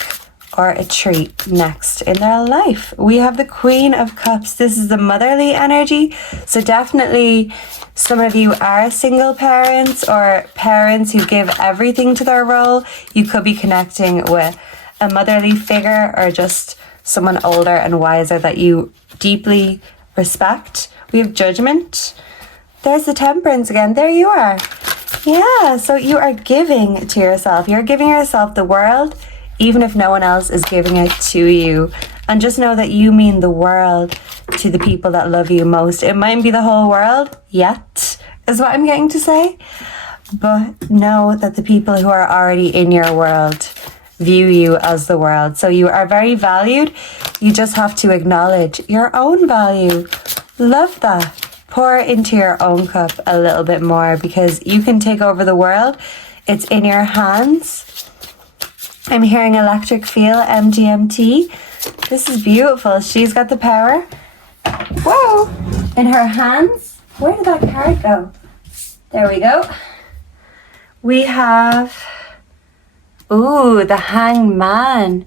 or a treat next in their life? We have the Queen of Cups. This is the motherly energy. So definitely some of you are single parents or parents who give everything to their role. You could be connecting with a motherly figure or just someone older and wiser that you deeply respect. We have Judgment. There's the Temperance again. There you are. Yeah, so you are giving to yourself. You're giving yourself the world, even if no one else is giving it to you. And just know that you mean the world to the people that love you most. It mightn't be the whole world yet, is what I'm getting to say. But know that the people who are already in your world view you as the world. So you are very valued. You just have to acknowledge your own value. Love that. Pour into your own cup a little bit more, because you can take over the world. It's in your hands. I'm hearing electric feel, MGMT. This is beautiful. She's got the power. Whoa! In her hands. Where did that card go? There we go. We have, the Hangman.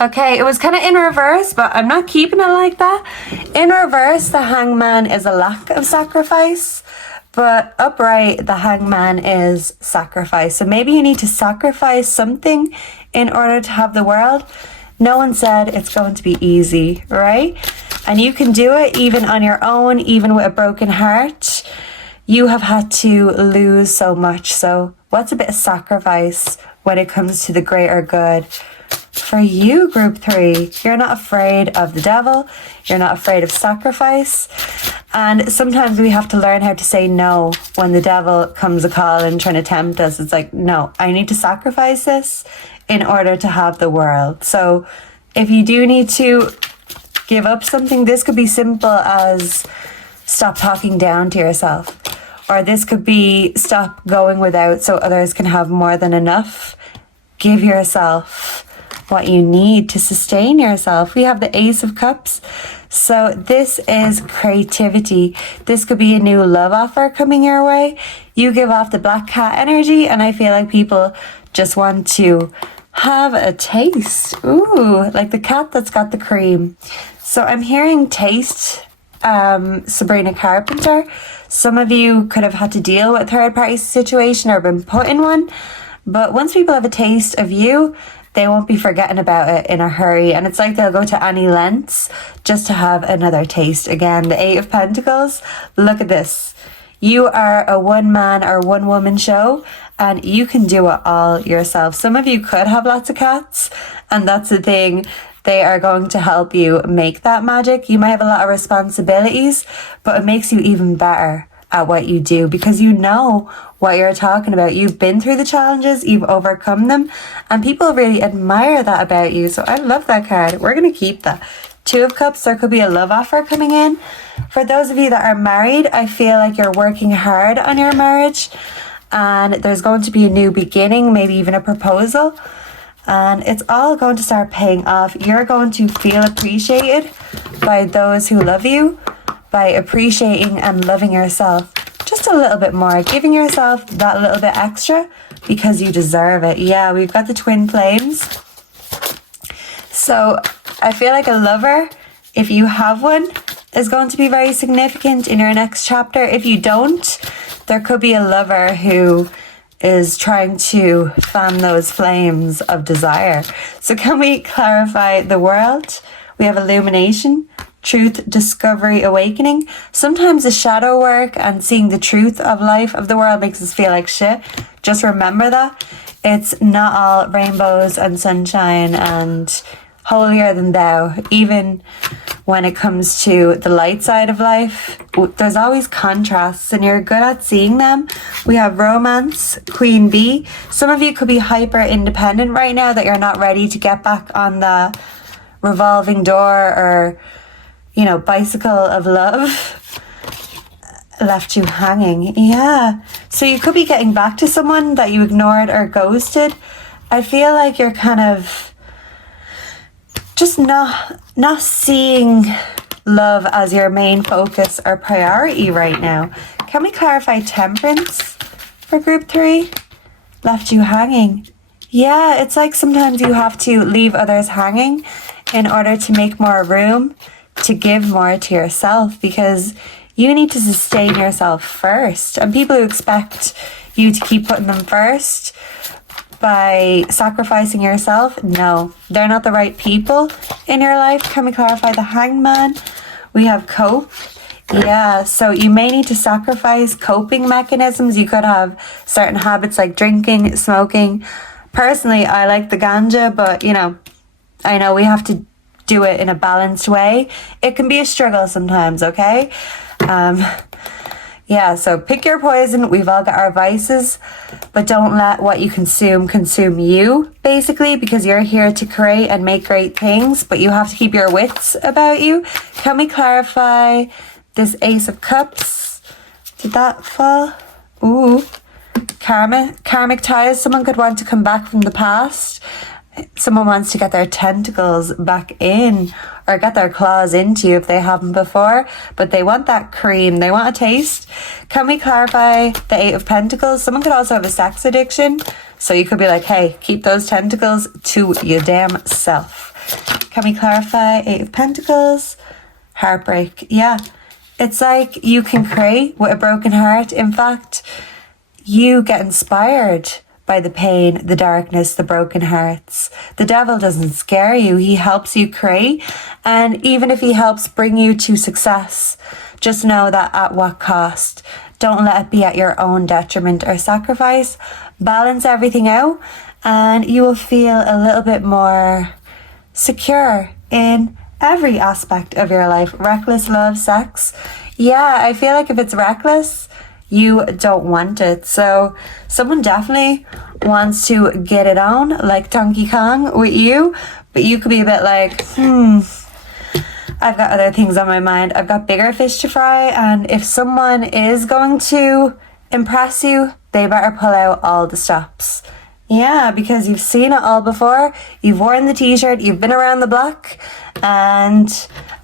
Okay, it was kind of in reverse, but I'm not keeping it like that. In reverse, the Hangman is a lack of sacrifice, but upright, the Hangman is sacrifice. So maybe you need to sacrifice something in order to have the world. No one said it's going to be easy, right? And you can do it even on your own, even with a broken heart. You have had to lose so much. So what's a bit of sacrifice when it comes to the greater good? For you, Group 3, you're not afraid of the devil. You're not afraid of sacrifice. And sometimes we have to learn how to say no when the devil comes a call and trying to tempt us. It's like, no, I need to sacrifice this in order to have the world. So if you do need to give up something, this could be simple as stop talking down to yourself. Or this could be stop going without so others can have more than enough. Give yourself what you need to sustain yourself. We have the Ace of Cups. So this is creativity. This could be a new love offer coming your way. You give off the Black Cat energy, and I feel like people just want to have a taste. Ooh, like the cat that's got the cream. So I'm hearing taste, Sabrina Carpenter. Some of you could have had to deal with a third party situation or been put in one. But once people have a taste of you, they won't be forgetting about it in a hurry. And it's like they'll go to any lengths just to have another taste. Again, the Eight of Pentacles. Look at this. You are a one man or one woman show, and you can do it all yourself. Some of you could have lots of cats, and that's the thing. They are going to help you make that magic. You might have a lot of responsibilities, but it makes you even better at what you do because you know what you're talking about. You've been through the challenges, you've overcome them, and people really admire that about you. So I love that card. We're going to keep that. Two of Cups, there could be a love offer coming in. For those of you that are married, I feel like you're working hard on your marriage, and there's going to be a new beginning, maybe even a proposal, and it's all going to start paying off. You're going to feel appreciated by those who love you, by appreciating and loving yourself just a little bit more, giving yourself that little bit extra because you deserve it. Yeah, we've got the twin flames. So I feel like a lover, if you have one, is going to be very significant in your next chapter. If you don't, there could be a lover who is trying to fan those flames of desire. So can we clarify the world? We have illumination, truth, discovery, awakening. Sometimes the shadow work and seeing the truth of life, of the world, makes us feel like shit. Just remember that. It's not all rainbows and sunshine and holier than thou. Even when it comes to the light side of life, there's always contrasts and you're good at seeing them. We have romance, Queen Bee. Some of you could be hyper independent right now, that you're not ready to get back on the revolving door or, you know, bicycle of love left you hanging. Yeah. So you could be getting back to someone that you ignored or ghosted. I feel like you're kind of just not seeing love as your main focus or priority right now. Can we clarify Temperance for group 3? Left you hanging. Yeah, it's like sometimes you have to leave others hanging in order to make more room to give more to yourself, because you need to sustain yourself first. And people who expect you to keep putting them first by sacrificing yourself, no, they're not the right people in your life. Can we clarify the Hangman? We have cope. Yeah, so you may need to sacrifice coping mechanisms. You could have certain habits like drinking, smoking. Personally, I like the ganja, but you know, I know we have to do it in a balanced way. It can be a struggle sometimes, okay? Yeah, so pick your poison. We've all got our vices, but don't let what you consume you, basically, because you're here to create and make great things, but you have to keep your wits about you. Can we clarify this Ace of Cups? Did that fall? Ooh. Karmic ties. Someone could want to come back from the past. Someone wants to get their tentacles back in or get their claws into you if they haven't before, but they want that cream. They want a taste. Can we clarify the Eight of Pentacles? Someone could also have a sex addiction. So you could be like, hey, keep those tentacles to your damn self. Can we clarify Eight of Pentacles? Heartbreak. Yeah. It's like you can create with a broken heart. In fact, you get inspired by the pain, the darkness, the broken hearts. The devil doesn't scare you. He helps you create. And even if he helps bring you to success, just know that at what cost. Don't let it be at your own detriment or sacrifice. Balance everything out and you will feel a little bit more secure in every aspect of your life. Reckless love, sex. Yeah, I feel like if it's reckless, you don't want it. So someone definitely wants to get it on like Donkey Kong with you, but you could be a bit like, I've got other things on my mind. I've got bigger fish to fry. And if someone is going to impress you, they better pull out all the stops. Yeah, because you've seen it all before. You've worn the t-shirt, you've been around the block, and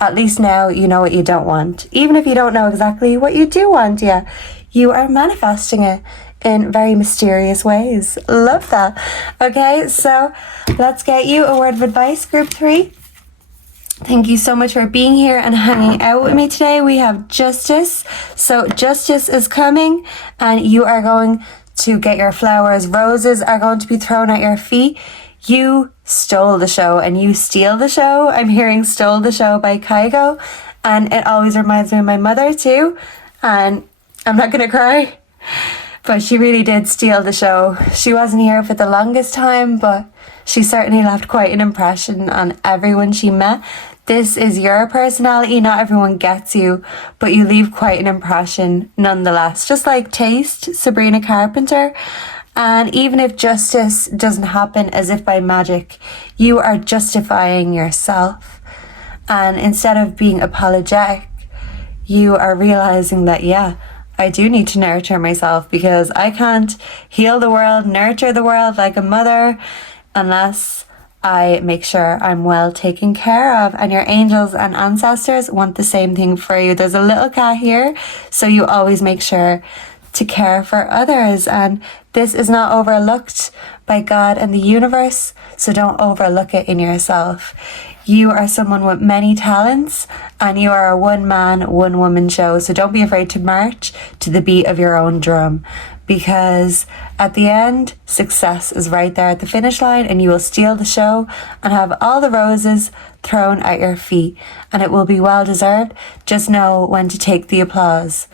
at least now you know what you don't want. Even if you don't know exactly what you do want, yeah, you are manifesting it in very mysterious ways. Love that. Okay, so let's get you a word of advice, group 3. Thank you so much for being here and hanging out with me today. We have Justice. So Justice is coming and you are going to get your flowers. Roses are going to be thrown at your feet. You stole the show and you steal the show. I'm hearing Stole the Show by Kygo, and it always reminds me of my mother too. And I'm not gonna cry, but she really did steal the show. She wasn't here for the longest time, but she certainly left quite an impression on everyone she met. This is your personality. Not everyone gets you, but you leave quite an impression nonetheless. Just like Taste, Sabrina Carpenter. And even if justice doesn't happen as if by magic, you are justifying yourself. And instead of being apologetic, you are realizing that, yeah, I do need to nurture myself, because I can't heal the world, nurture the world like a mother unless I make sure I'm well taken care of. And your angels and ancestors want the same thing for you. There's a little cat here, so you always make sure to care for others. And this is not overlooked by God and the universe, so don't overlook it in yourself. You are someone with many talents, and you are a one-man, one-woman show, so don't be afraid to march to the beat of your own drum, because at the end, success is right there at the finish line, and you will steal the show and have all the roses thrown at your feet, and it will be well deserved. Just know when to take the applause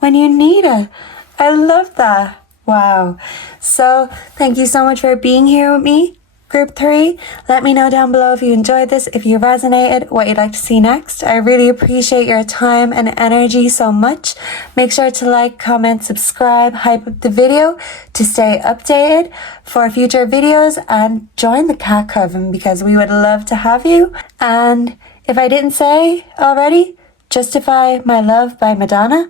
when you need it. I love that. Wow. So thank you so much for being here with me, Group 3. Let me know down below if you enjoyed this, if you resonated, what you'd like to see next. I really appreciate your time and energy so much. Make sure to like, comment, subscribe, hype up the video to stay updated for future videos, and join the Cat Coven because we would love to have you. And if I didn't say already, Justify My Love by Madonna.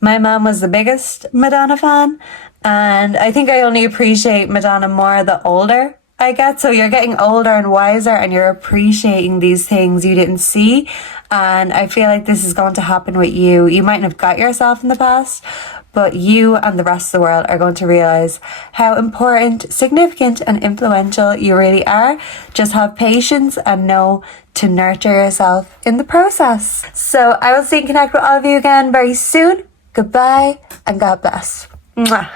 My mom was the biggest Madonna fan, and I think I only appreciate Madonna more the older I get. So you're getting older and wiser, and you're appreciating these things you didn't see. And I feel like this is going to happen with you. You mightn't have got yourself in the past, but you and the rest of the world are going to realize how important, significant, and influential you really are. Just have patience and know to nurture yourself in the process. So I will see and connect with all of you again very soon. Goodbye and God bless. Mwah.